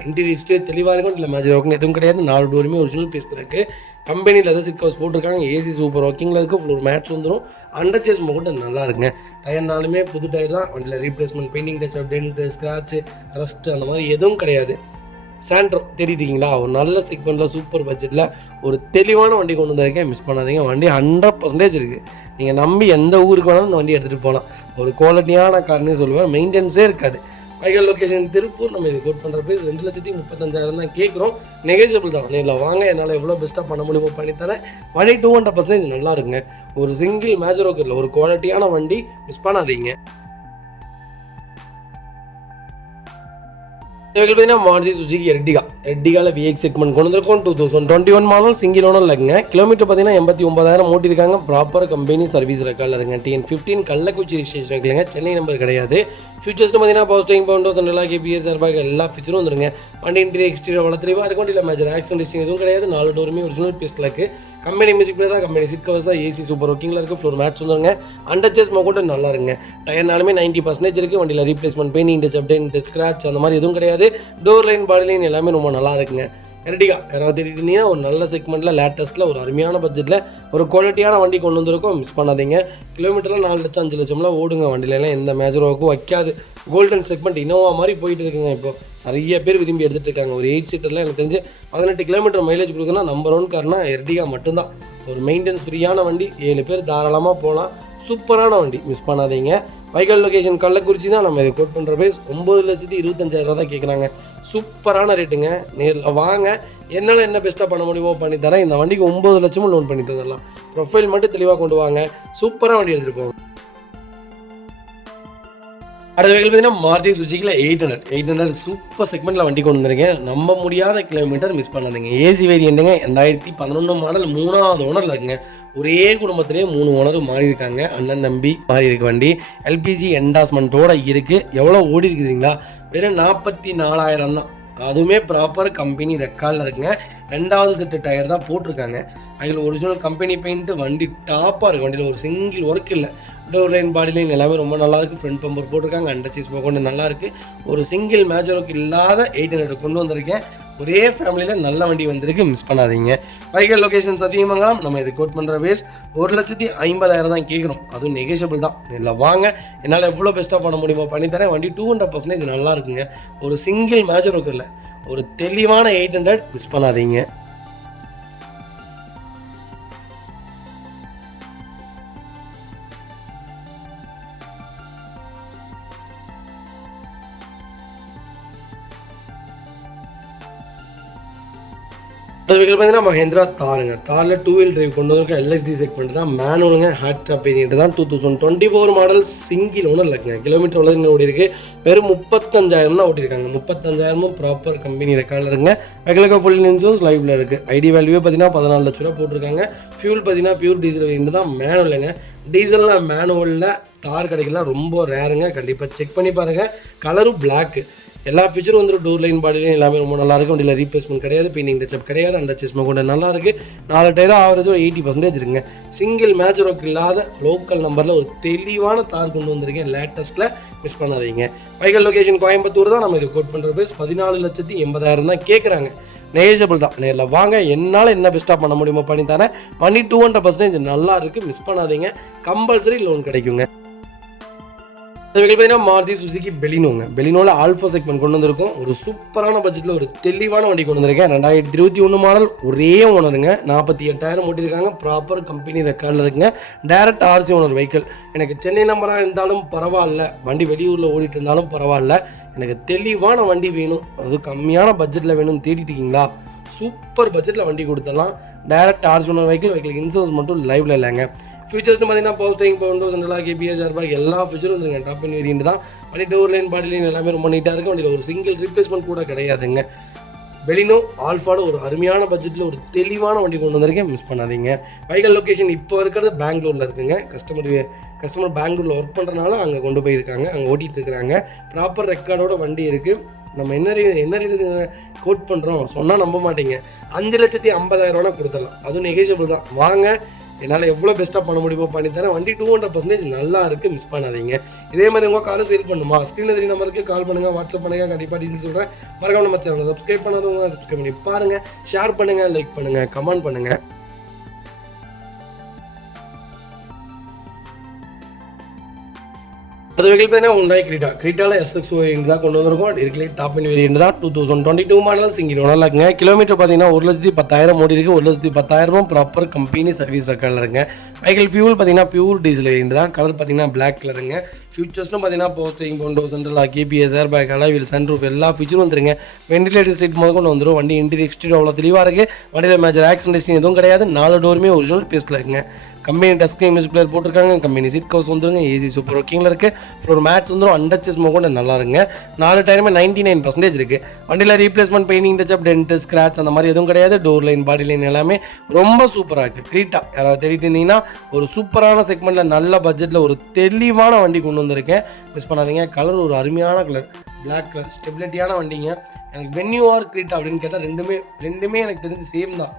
இன்டீரியர் எக்ஸ்டீரியர் தெளிவாக இருக்கும். இல்லை மேஜர் ஒர்க்கிங் எதுவும் கிடையாது. 4 டோருமே ஒரிஜினல் பீஸில் இருக்குது. கம்பெனி லெதர் சீட் கவர்ஸ் போட்டிருக்காங்க. ஏசி சூப்பர் ஒர்க்கிங்கில் இருக்குது. ஃப்ளோர் மேட்ச் வந்துடும். அண்டர் சேஸ் கூட நல்லா இருக்குங்க. டயர்னாலுமே புது டயர் தான். வண்டியில் replacement, painting touch up, dent, scratch, rust அந்த மாதிரி எதுவும் கிடையாது. சாண்ட்ரோ தேடிட்டீங்களா? ஒரு நல்ல செக்மெண்ட்டில் சூப்பர் பட்ஜெட்டில் ஒரு தெளிவான வண்டி கொண்டு வந்திருக்கேன். மிஸ் பண்ணாதீங்க. வண்டி 100% இருக்குது. நீங்கள் நம்பி எந்த ஊருக்கு வேணாலும் இந்த வண்டி எடுத்துகிட்டு போகலாம். ஒரு குவாலிட்டியான கார்னே சொல்லுவேன். மெயின்டெனன்ஸே இருக்காது. வைக்கல் லொக்கேஷன் திருப்பூர். நம்ம இது கோட் பண்ணுற ப்ரைஸ் 2,35,000 தான் கேட்குறோம். நெகோஷியபிள் தான். நேரில் வாங்க, என்னால் எவ்வளோ பெஸ்ட்டாக பண்ண முடியுமோ பண்ணித்தரேன். வண்டி 200% நல்லா இருக்குங்க. ஒரு சிங்கிள் மேஜர் ஒர்க் இல்லை, ஒரு குவாலிட்டியான வண்டி. மிஸ் பண்ணாதீங்க. இவர்கள் பார்த்தீங்கன்னா மாருதி சுசுகி எர்டிகாவில் VX செக்மெண்ட் கொண்டு வந்திருக்கோம். 2021 மாடல் சிங்கிள் ஓனர் இருக்குங்க. கிலோமீட்டர் பார்த்தீங்கன்னா 89,000 ஓட்டிருக்காங்க. ப்ராப்பர் கம்பெனி சர்வீஸ் ரெக்கார்டில் இருக்குங்க. TN15 கள்ளக்குறிச்சி ரிஜிஸ்ட்ரேஷன் இருக்குங்க. சென்னை நம்பர் கிடையாது. ஃபியூச்சர்ஸ்னு பார்த்தீங்கன்னா பவர் ஸ்டீரிங், 1000 KPS, ஏர்பேக் எல்லா ஃபீச்சரும் வந்துருங்க. வண்டி இன்டீரியர் எக்ஸ்டீரியர் அவ்வளோ தெளிவாக இருக்கும். இல்லை மேஜர் ஆக்சிடென்ட் ஹிஸ்ட்ரி எதுவும் கிடையாது. 4 டோருமே ஒரிஜினல் பீஸில் இருக்குது. கம்பெனி மியூசிக் பிளேயர் தான். கம்பெனி சீட் கவர்ஸ் தான். ஏசி சூப்பர் ஒர்க்கிங்கில் இருக்குது. ஃப்ளோர் மேட்ச் வந்துருங்க. அண்டர் சேஸ் கூட நல்லா இருக்குங்க. டயர்னாலுமே 90% இருக்குது. வண்டியில் replacement, painting touch up, dent, scratch அந்த மாதிரி எதுவும் கிடையாது. டோர் லைன், பாடி லைன் எல்லாமே ரொம்ப நல்லா இருக்குங்க. எர்டிகா யாராவது தேடிட்டு இருந்தீங்கன்னா ஒரு நல்ல செக்மெண்ட்டில் லேட்டஸ்ட்டில் ஒரு அருமையான பட்ஜெட்டில் ஒரு குவாலிட்டியான வண்டி கொண்டு வந்திருக்கோம். மிஸ் பண்ணாதீங்க. கிலோமீட்டரில் 4 லட்சம் 5 லட்சம்லாம் ஓடுங்க. வண்டியிலலாம் எந்த மேஜர் ஒர்க்கும் வைக்காது. கோல்டன் செக்மெண்ட் இனோவா மாதிரி போயிட்டு இருக்குங்க. இப்போ நிறைய பேர் விரும்பி எடுத்துகிட்டு இருக்காங்க. ஒரு 8 சீட்டரில் எனக்கு தெரிஞ்சு 18 கிலோமீட்டர் மைலேஜ் கொடுக்குன்னா நம்பர் 1 கார்னா எர்டிகா மட்டும்தான். ஒரு மெயின்டெனன்ஸ் ஃப்ரீயான வண்டி, 7 பேர் தாராளமாக போகலாம். சூப்பரான வண்டி, மிஸ் பண்ணாதீங்க. வைக்கல் லொகேஷன் கள்ளக்குறிச்சி தான். நம்ம இதை கோட் பண்ணுற ப்ரைஸ் 9,25,000 தான் கேட்குறாங்க. சூப்பரான ரேட்டுங்க. நேரில் வாங்க, என்னால் என்ன பெஸ்ட்டாக பண்ண முடியுமோ பண்ணி தரேன். இந்த வண்டிக்கு 9 லட்சமும் லோன் பண்ணி தந்துடலாம். ப்ரொஃபைல் மட்டும் தெளிவாக கொண்டு வாங்க. சூப்பராக வண்டி எடுத்துகிட்டு போங்க. அடுத்த வெஹிக்கிள் பார்த்தீங்கன்னா மாருதி சுஜுக்கியில் 800 சூப்பர் செக்மெண்ட்டில் வண்டி கொண்டு வந்திருக்கேன். நம்ப முடியாத கிலோமீட்டர், மிஸ் பண்ணாதீங்க. ஏசி வேரியண்ட்டுங்க. 2011 மாடல், 3வது ஓனரில் இருக்குங்க. ஒரே குடும்பத்திலே 3 ஓனர் மாறி இருக்காங்க. அண்ணன் தம்பி மாறி இருக்கு வண்டி. எல்பிஜி என்டாஸ்மெண்ட்டோட இருக்குது. எவ்வளோ ஓடி இருக்குதுங்களா? வெறும் 44,000 தான். அதுவுமே ப்ராப்பர் கம்பெனி ரெக்கார்டில் இருக்குங்க. 2வது செட்டு டயர் தான் போட்டிருக்காங்க. அதில் ஒரிஜினல் கம்பெனி பெயிண்ட்டு. வண்டி டாப்பாக இருக்குது. வண்டியில் ஒரு சிங்கிள் ஒர்க் இல்லை. டோர் லைன், பாடி லைன் எல்லாமே ரொம்ப நல்லாயிருக்கு. ஃப்ரண்ட் பம்பர் போட்டிருக்காங்க. அண்டர்சீஸ் கொண்டு நல்லாயிருக்கு. ஒரு சிங்கிள் மேஜர் ஒர்க் இல்லாத 800 கொண்டு வந்திருக்கேன். ஒரே ஃபேமிலியில் நல்ல வண்டி வந்திருக்கு, மிஸ் பண்ணாதீங்க. வைக்கல் லொகேஷன் சத்தியமங்கலம். நம்ம இது கோட் பண்ணுற வேஸ் 1,50,000 தான் கேட்குறோம். அதுவும் நெகோஷியபிள் தான். இல்லை வாங்க, என்னால் எவ்வளோ பெஸ்ட்டாக பண்ண முடியுமோ பண்ணித்தரேன். வண்டி 200% இது நல்லா இருக்குங்க. ஒரு சிங்கிள் மேஜர் ஒர்க் இல்லை, ஒரு தெளிவான 800, மிஸ் பண்ணாதீங்க. அடுத்த வெஹிக்கிள் பார்த்தீங்கன்னா மஹேந்திரா தாருங்க. தாரில் 2 வீல் டிரைவ் கொண்டு வந்திருக்க எல்எஸ்டி செக்மெண்ட் தான். மேனுவலுங்க. ஹேட் டாப் வேரியன்ட் தான். 2024 மாடல், சிங்கிள் ஓனர் இருக்குங்க. கிலோமீட்டர் எவ்வளோ ஓடி இருக்குது? வெறும் 35,000 தான் ஓட்டியிருக்காங்க. 35,000 ப்ராப்பர் கம்பெனி ரெக்கார்டில் இருக்குங்க. வெஹிக்கிளுக்கு ஃபுல் இன்சூரன்ஸ் லைவில் இருக்குது. ஐடி வேல்யூவே பார்த்தீங்கன்னா 14 லட்ச ரூபா போட்டிருக்காங்க. ஃபியூல் பார்த்தீங்கன்னா பியூர் டீசல் வேரியன்ட் தான். மேனுவலுங்க. டீசலில் மேனுவலில் தார் கிடைக்கலாம் ரொம்ப ரேருங்க. கண்டிப்பாக செக் பண்ணி பாருங்கள். கலரும் பிளாக்கு. எல்லா ஃபீச்சரும் வந்துடும். டோர் லைன், பாடி லைன் எல்லாமே ரொம்ப நல்லாயிருக்கு. வண்டியில் ரீப்ளேஸ்மெண்ட் கிடையாது, பெயிண்டிங் டச்சப் கிடையாது. அண்டர் செஸ்மெண்ட் கூட நல்லாயிருக்கு. 4 டயரும் ஆவரேஜ் ஒரு 80% இருக்குங்க. சிங்கிள் மேஜர் ஒர்க் இல்லாத லோக்கல் நம்பரில் ஒரு தெளிவான தார் கொண்டு வந்திருக்கேன். லேட்டஸ்ட்டில், மிஸ் பண்ணாதீங்க. வைக்கல் லொகேஷன் கோயம்புத்தூர் தான். நம்ம இது கோட் பண்ணுற ப்ரைஸ் 14,80,000 தான் கேட்குறாங்க. நெகோஷியபிள் தான். நேரில் வாங்க, என்னால் என்ன பெஸ்ட்டாக பண்ண முடியுமோ பண்ணி தரேன். வண்டி 200% நல்லா இருக்குது, மிஸ் பண்ணாதீங்க. கம்பல்சரி லோன் கிடைக்குங்க. இந்த வெஹிக்கிள் பார்த்தீங்கன்னா மாருதி சுசுகி பெலினோங்க. பெலினோவில் ஆல்ஃபா செக்மெண்ட் கொண்டு வந்திருக்கோம். ஒரு சூப்பரான பட்ஜெட்டில் ஒரு தெளிவான வண்டி கொண்டு வந்திருக்கேன். 2021 மாடல், ஒரே ஓனருங்க. 48,000 ஓட்டியிருக்காங்க. ப்ராப்பர் கம்பெனி ரெக்கார்டில் இருக்குங்க. Direct RC owner vehicle. எனக்கு சென்னை நம்பராக இருந்தாலும் பரவாயில்ல, வண்டி வெளியூரில் ஓடிட்டு இருந்தாலும் பரவாயில்ல, எனக்கு தெளிவான வண்டி வேணும், அது கம்மியான பட்ஜெட்டில் வேணும்னு தேடிட்டு இருக்கீங்களா? சூப்பர் பட்ஜெட்டில் வண்டி கொடுத்துடலாம். டைரக்ட் ஆர்சி ஓனர் வெஹிக்கிளுக்கு இன்சூரன்ஸ் மட்டும் லைவில் இல்லைங்க. ஃபியூச்சர்ஸ்னு பார்த்தீங்கன்னா power steering, power windows, central lock, ABS, airbag எல்லா ஃபீச்சரும் வந்துருங்க. டாப் அண்ட் வேரியன்ட் தான். வண்டி டோர் லைன், பாடி லைன் எல்லாமே ரொம்ப நீட்டாக இருக்குது. வண்டியில் ஒரு சிங்கிள் ரீப்ளேஸ்மெண்ட் கூட கிடையாதுங்க. பெலினோ ஆல்ஃபாவோட ஒரு அருமையான பட்ஜெட்டில் ஒரு தெளிவான வண்டி கொண்டு வந்திருக்கேன், மிஸ் பண்ணாதீங்க. வைக்கல் லொகேஷன் இப்போ இருக்கிறது பெங்களூரில் இருக்குங்க. கஸ்டமர் பெங்களூரில் ஒர்க் பண்ணுறதுனால அங்கே கொண்டு போயிருக்காங்க, அங்கே ஓட்டிகிட்டு இருக்கிறாங்க. ப்ராப்பர் ரெக்கார்டோட வண்டி இருக்குது. நம்ம என்ன ரேட்டு கோட் பண்ணுறோம் சொன்னால் நம்ப மாட்டீங்க. 5,50,000 கொடுத்துடலாம். அதுவும் நெகோஷியபிள் தான். வாங்க, என்னால் எவ்வளோ பெஸ்ட்டாக பண்ண முடியுமோ பண்ணித்தரேன். வண்டி 200% நல்லா இருக்குது, மிஸ் பண்ணாதீங்க. இதே மாதிரி உங்கள் காரை சேல் பண்ணுமா? ஸ்க்ரீனில் 3 நம்பருக்கு கால் பண்ணுங்கள், வாட்ஸ்அப் பண்ணுங்கள். கண்டிப்பாக டீட்டெயில்ஸ் சொல்கிறேன். மறக்காம நம்ம சேனலை சப்ஸ்கிரைப் பண்ணாதவங்க சப்ஸ்கிரைப் பண்ணி பாருங்கள். ஷேர் பண்ணுங்கள், லைக் பண்ணுங்கள், கமெண்ட் பண்ணுங்கள். அது வெஹிக்கிள் பார்த்தீங்கன்னா Hyundai Creta. கிரீட்டாவில் SX வேரியன்ட் தான் கொண்டு வந்திருக்கோம். இருக்கலே டாப் அண்ட் வேரியன்ட் தான். 2022 மாடல், சிங்கிள் ஓனரில் இருக்குங்க. கிலோமீட்டர் பார்த்தீங்கன்னா 1,10,000 ஓடி இருக்குது. 1,10,000 ப்ராப்பர் கம்பெனி சர்வீஸ் ரெக்கார்டில் இருக்குங்க. வெஹிக்கிள் ஃபியூல் பார்த்தீங்கன்னா பியூர் டீசல் வேரியன்ட் தான். கலர் பார்த்தீங்கன்னா பிளாக் கலருங்க. ஃபியூச்சர்ஸ்னு பார்த்தீங்கன்னா power steering, power windows, central lock, ABS, airbag, alloy wheel, sunroof எல்லா ஃபீச்சரும் வந்துருங்க. வென்டிலேட்டர் சீட் முதல் கொண்டு வந்துடும். வண்டி இன்டீரியர் எக்ஸ்டீரியர் அவ்வளோ தெளிவாக இருக்குது. வண்டியில் மேஜர் ஆக்சிடென்ட் எதுவும் கிடையாது. 4 டோருமே ஒரிஜினல் பேஸ்ட்டில் இருக்குங்க. கம்பெனி டஸ்க் இமேஜ் பிளேயர் போட்டிருக்காங்க. கம்பெனி சீட் கவர்ஸ் வந்துருங்க. ஏசி சூப்பர் ஒர்க்கிங்கில் இருக்குது. ஃப்ளோர் மேட்ச் வந்துடும். அண்டர்செஸ் கூட நல்லா இருக்குங்க. 4 டயருமே 99% இருக்குது. வண்டியில் replacement, painting touch up, dent, scratch அந்த மாதிரி எதுவும் கிடையாது. டோர் லைன், பாடி லைன் எல்லாமே ரொம்ப சூப்பராக இருக்குது. கிரீட்டா யாராவது தேடிட்டு இருந்தீங்கன்னா ஒரு சூப்பரான செக்மெண்ட்டில் நல்ல பட்ஜெட்டில் ஒரு தெளிவான வண்டி கொண்டு வந்திருக்கேன், மிஸ் பண்ணாதீங்க. கலர் ஒரு அருமையான கலர், பிளாக் கலர், ஸ்டெபிலிட்டியான வண்டிங்க. எனக்கு வென்யூ ஆர் கிரீட்டா அப்படின்னு கேட்டால் ரெண்டுமே எனக்கு தெரிஞ்சு சேம் தான்.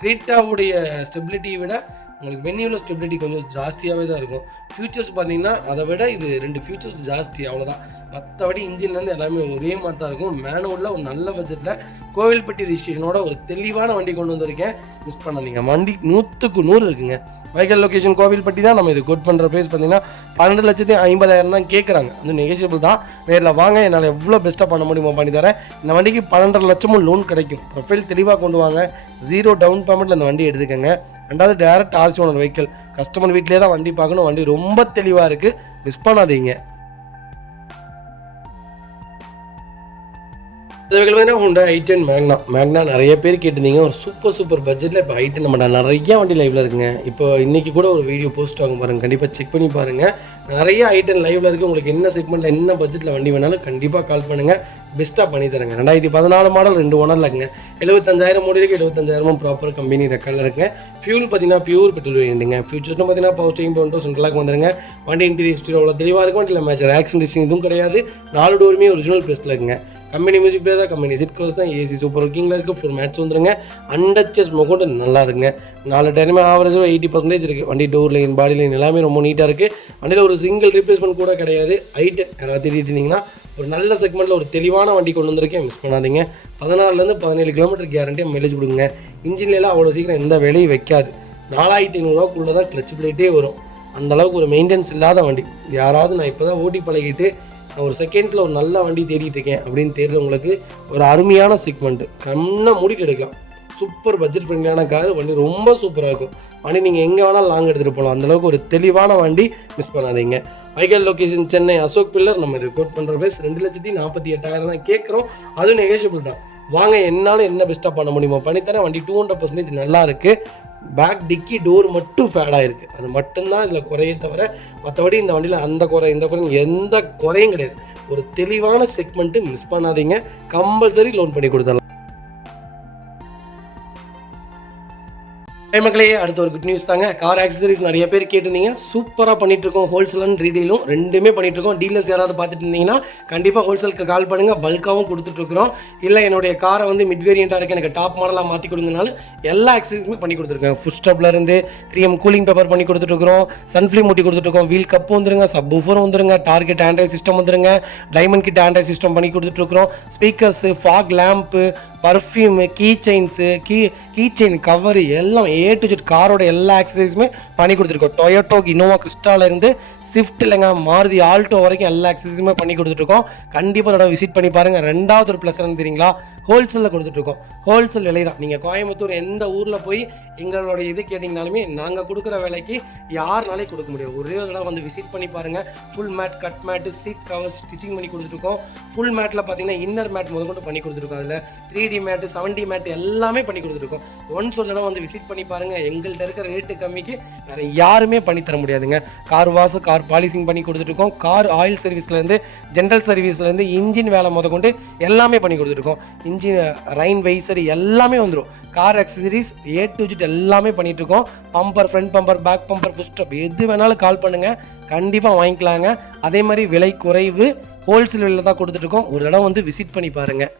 கிரீட்டாவுடைய ஸ்டெபிலிட்டியை விட உங்களுக்கு வென்யூவில் ஸ்டெபிலிட்டி கொஞ்சம் ஜாஸ்தியாகவே தான் இருக்கும். ஃபியூச்சர்ஸ் பார்த்தீங்கன்னா அதை விட இது 2 ஃபியூச்சர்ஸ் ஜாஸ்தி, அவ்வளோதான். மற்றபடி இன்ஜின்லேருந்து எல்லாமே ஒரே மாதிரி தான் இருக்கும். மேனுவலில் ஒரு நல்ல பட்ஜெட்டில் கோவில்பட்டி ரிஜிஸ்ட்ரேஷனோட ஒரு தெளிவான வண்டி கொண்டு வந்திருக்கேன். மிஸ் பண்ணாதீங்க. வண்டி 100க்கு 100 இருக்குங்க. வைக்கல் லொக்கேஷன் கோவில்பட்டி தான். நம்ம இது கோட் பண்ணுற ப்ரைஸ் பார்த்தீங்கன்னா 12,50,000 தான் கேட்குறாங்க. அது நெகோஷியபிள் தான். நேரில் வாங்க, என்னால் எவ்வளோ பெஸ்ட்டாக பண்ண முடியுமோ பண்ணி தரேன். இந்த வண்டிக்கு 12.5 லட்சமும் லோன் கிடைக்கும். ப்ரொஃபைல் தெளிவாக கொண்டு வாங்க. 0 டவுன் பேமெண்ட்டில் அந்த வண்டி எடுத்துக்கங்க. ரெண்டாவது direct RC owner vehicle. Customer வீட்டிலே தான் வண்டி பார்க்கணும். வண்டி ரொம்ப தெளிவாக இருக்குது, மிஸ் பண்ணாதீங்க. ஹோண்டா i10 மேக்னா நிறைய பேர் கேட்டிருந்தீங்க. ஒரு சூப்பர் பட்ஜெட்டில் இப்போ i10 நம்ம நிறைய வண்டி லைவில் இருக்குங்க. இப்போ இன்றைக்கி கூட ஒரு வீடியோ போஸ்ட் ஆகும் பாருங்கள், கண்டிப்பாக செக் பண்ணி பாருங்கள். நிறைய i10 லைவில் இருக்குது. உங்களுக்கு என்ன செக்மெண்ட்டில் என்ன பட்ஜெட்டில் வண்டி வேணாலும் கண்டிப்பாக கால் பண்ணுங்கள், பெஸ்ட்டாக பண்ணி தரேங்க. 2014 மாடல் 2 ஓனரில் இருக்குங்க. 75,000 ஓடி இருக்குது. 75,000 ப்ராப்பர் கம்பெனி ரெக்கார்டில் இருக்குங்க. ஃபியூல் பார்த்தீங்கன்னா பியூர் பெட்ரோல் வேண்டுங்க. ஃபியூச்சர்ஸ்னு பார்த்தீங்கன்னா பவர் ஸ்டீரிங் பவுண்டோ சென்ட்ரலாக வந்துருங்க. வண்டி இன்டீரியர் அவ்வளோ தெளிவாக இருக்கும். வண்டியில் மேட்ச் ஆக்சிடென்ட் ஹிஸ்டரி இதுவும் கிடையாது. 4 டோருமே ஒரிஜினல் பேஸ்ட்டில் இருக்குங்க. கம்பெனி மியூசிக் பிளேயர் தான், கம்பெனி சிட் கவர்ஸ் தான், ஏசி சூப்பர் ஒர்க்கிங்கில் இருக்குது. ஃபுல் மேட்ச் வந்துருங்க. அண்டச்சஸ் மொக்கோட்டு நல்லா இருக்குங்க. 4 டயருமே ஆவரேஜாக 80% இருக்குது. வண்டி டோர் லைன், பாடி லைன் எல்லாமே ரொம்ப நீட்டாக இருக்குது. வண்டியில் ஒரு சிங்கிள் ரீப்ளேஸ்மெண்ட் கூட கிடையாது. i10 யாராவது தேடிட்டு இருந்தீங்கன்னா ஒரு நல்ல செக்மெண்ட்டில் ஒரு தெளிவான வண்டி கொண்டு வந்திருக்கேன், மிஸ் பண்ணாதீங்க. 16லேருந்து 17 கிலோமீட்டர் கேரண்டியாக மைலேஜ் கொடுங்க. இன்ஜின்லாம் அவ்வளோ சீக்கிரம் எந்த வேலையும் வைக்காது. 4,500 தான் கிளச் பிளேட்டே வரும். அந்தளவுக்கு ஒரு மெயின்டெனன்ஸ் இல்லாத வண்டி. யாராவது நான் இப்போ தான் ஓட்டி பழகிட்டு ஒரு செகண்ட்ஸில் ஒரு நல்ல வண்டி தேடிட்டு இருக்கேன் அப்படின்னு தேடுறவங்களுக்கு ஒரு அருமையான செக்மெண்ட்டு, கண்ணை மூடிட்டு எடுக்கலாம். சூப்பர் பட்ஜெட் ஃப்ரெண்ட்லியான கார். வண்டி ரொம்ப சூப்பராக இருக்கும். வண்டி நீங்கள் எங்கே வேணாலும் லாங் எடுத்துகிட்டு போகலாம். அந்தளவுக்கு ஒரு தெளிவான வண்டி, மிஸ் பண்ணாதீங்க. வைக்கல் லொக்கேஷன் சென்னை அசோக் பில்லர். நம்ம இது கோட் பண்ணுற ப்ரைஸ் 2,48,000 தான் கேட்குறோம். அதுவும் நெகோஷியபிள் தான். வாங்க, என்னால் என்ன பெஸ்ட்டாக பண்ண முடியுமோ பண்ணித்தரேன். வண்டி 200% நல்லா இருக்குது. பேக் டிக்கி டோர் மட்டும் ஃபேடாக இருக்குது. அது மட்டும்தான் இதில் குறையே தவிர மற்றபடி இந்த வண்டியில் அந்த குறை இந்த குறை எந்த குறையும் கிடையாது. ஒரு தெளிவான செக்மெண்ட்டு, மிஸ் பண்ணாதீங்க. கம்பல்சரி லோன் பண்ணி கொடுத்துடலாம். மக்களே, அடுத்த ஒரு குட் நியூஸ் தாங்க. கார் ஆக்சசரிஸ் நிறைய பேர் கேட்டிருந்தீங்க. சூப்பராக பண்ணிகிட்ருக்கோம். ஹோல்சேல் அண்ட் ரீடெயிலும் ரெண்டுமே பண்ணிகிட்ருக்கோம். டீலர்ஸ் யாராவது பார்த்துட்டு இருந்தீங்கன்னா கண்டிப்பாக ஹோல்சேலுக்கு கால் பண்ணுங்கள். பல்காகவும் கொடுத்துட்ருக்குறோம். இல்லை என்னுடைய காரை வந்து மிட் வேரியண்ட்டாக இருக்குது, எனக்கு டாப் மாடலாக மாற்றி கொடுங்கனாலும் எல்லா ஆக்சசரிஸுமே பண்ணி கொடுத்துருக்கேன். ஃபுட் ஸ்டப்லேருந்து 3M கூலிங் பேப்பர் பண்ணி கொடுத்துட்ருக்குறோம். சன்ஃப்ளேம் மூட்டி கொடுத்துட்ருக்கோம். வீல் கப்பு வந்துருங்க, சப் ஊஃபரும் வந்துருங்க, டார்கெட் ஆண்ட்ராய்ட் சிஸ்டம் வந்துருங்க, டைமண்ட் கிட் ஆண்ட்ராய்ட் சிஸ்டம் பண்ணி கொடுத்துட்ருக்குறோம். Speakers, fog lamp, perfume, key chains, key chain cover எல்லாம் A to Z காரோட எல்லா ஆக்சசரிஸுமே பண்ணி கொடுத்துருக்கோம். டொயோட்டோ இனோவா கிறிஸ்டாலேருந்து ஸ்விஃப்ட் இல்லைங்க மாருதி ஆல்டோ வரைக்கும் எல்லா ஆக்சசரிஸுமே பண்ணி கொடுத்துட்ருக்கோம். கண்டிப்பாக அதோட விசிட் பண்ணி பாருங்கள். ரெண்டாவது ஒரு ப்ளஸ் என்ன தெரியுங்களா, ஹோல்சேலில் கொடுத்துட்ருக்கோம். ஹோல்சேல் விலை தான். நீங்கள் கோயம்புத்தூர் எந்த ஊரில் போய் எங்களோட இது கேட்டிங்கனாலுமே நாங்கள் கொடுக்குற விலைக்கு யாருனாலே கொடுக்க முடியும். ஒரே தடவை வந்து விசிட் பண்ணி பாருங்கள். Full mat, cut mat, seat cover stitching பண்ணி கொடுத்துருக்கோம். ஃபுல் மேட்டில் பார்த்தீங்கன்னா இன்னர் மேட் முதற்கொண்டு பண்ணி கொடுத்துருக்கோம். அதில் 3D மேட்டு, 7D மேட்டு எல்லாமே பண்ணி கொடுத்துருக்கோம். ஒன்ஸ் ஒரு தடவை வந்து விசிட் பண்ணி பாருங்கள். எங்கள்கிட்ட இருக்கிற ரேட்டு கம்மிக்கு வேறு யாருமே பண்ணி தர முடியாதுங்க. கார் வாஷ், கார் பாலிசிங் பண்ணி கொடுத்துருக்கோம். கார் ஆயில் சர்வீஸ்லேருந்து, ஜென்ரல் சர்வீஸ்லேருந்து, இன்ஜின் வேலை முதற்கொண்டு எல்லாமே பண்ணி கொடுத்துருக்கோம். இன்ஜின் ரைன் வைசர் எல்லாமே வந்துடும். Car accessories A to Z எல்லாமே பண்ணிகிட்ருக்கோம். Bumper, front bumper, back bumper, foot step எது வேணாலும் கால் பண்ணுங்கள், கண்டிப்பாக வாங்கிக்கலாங்க. அதே மாதிரி விலை குறைவு, ஹோல்சேல் விலையில் தான் கொடுத்துட்ருக்கோம். ஒரு இடம் வந்து விசிட் பண்ணி பாருங்கள்.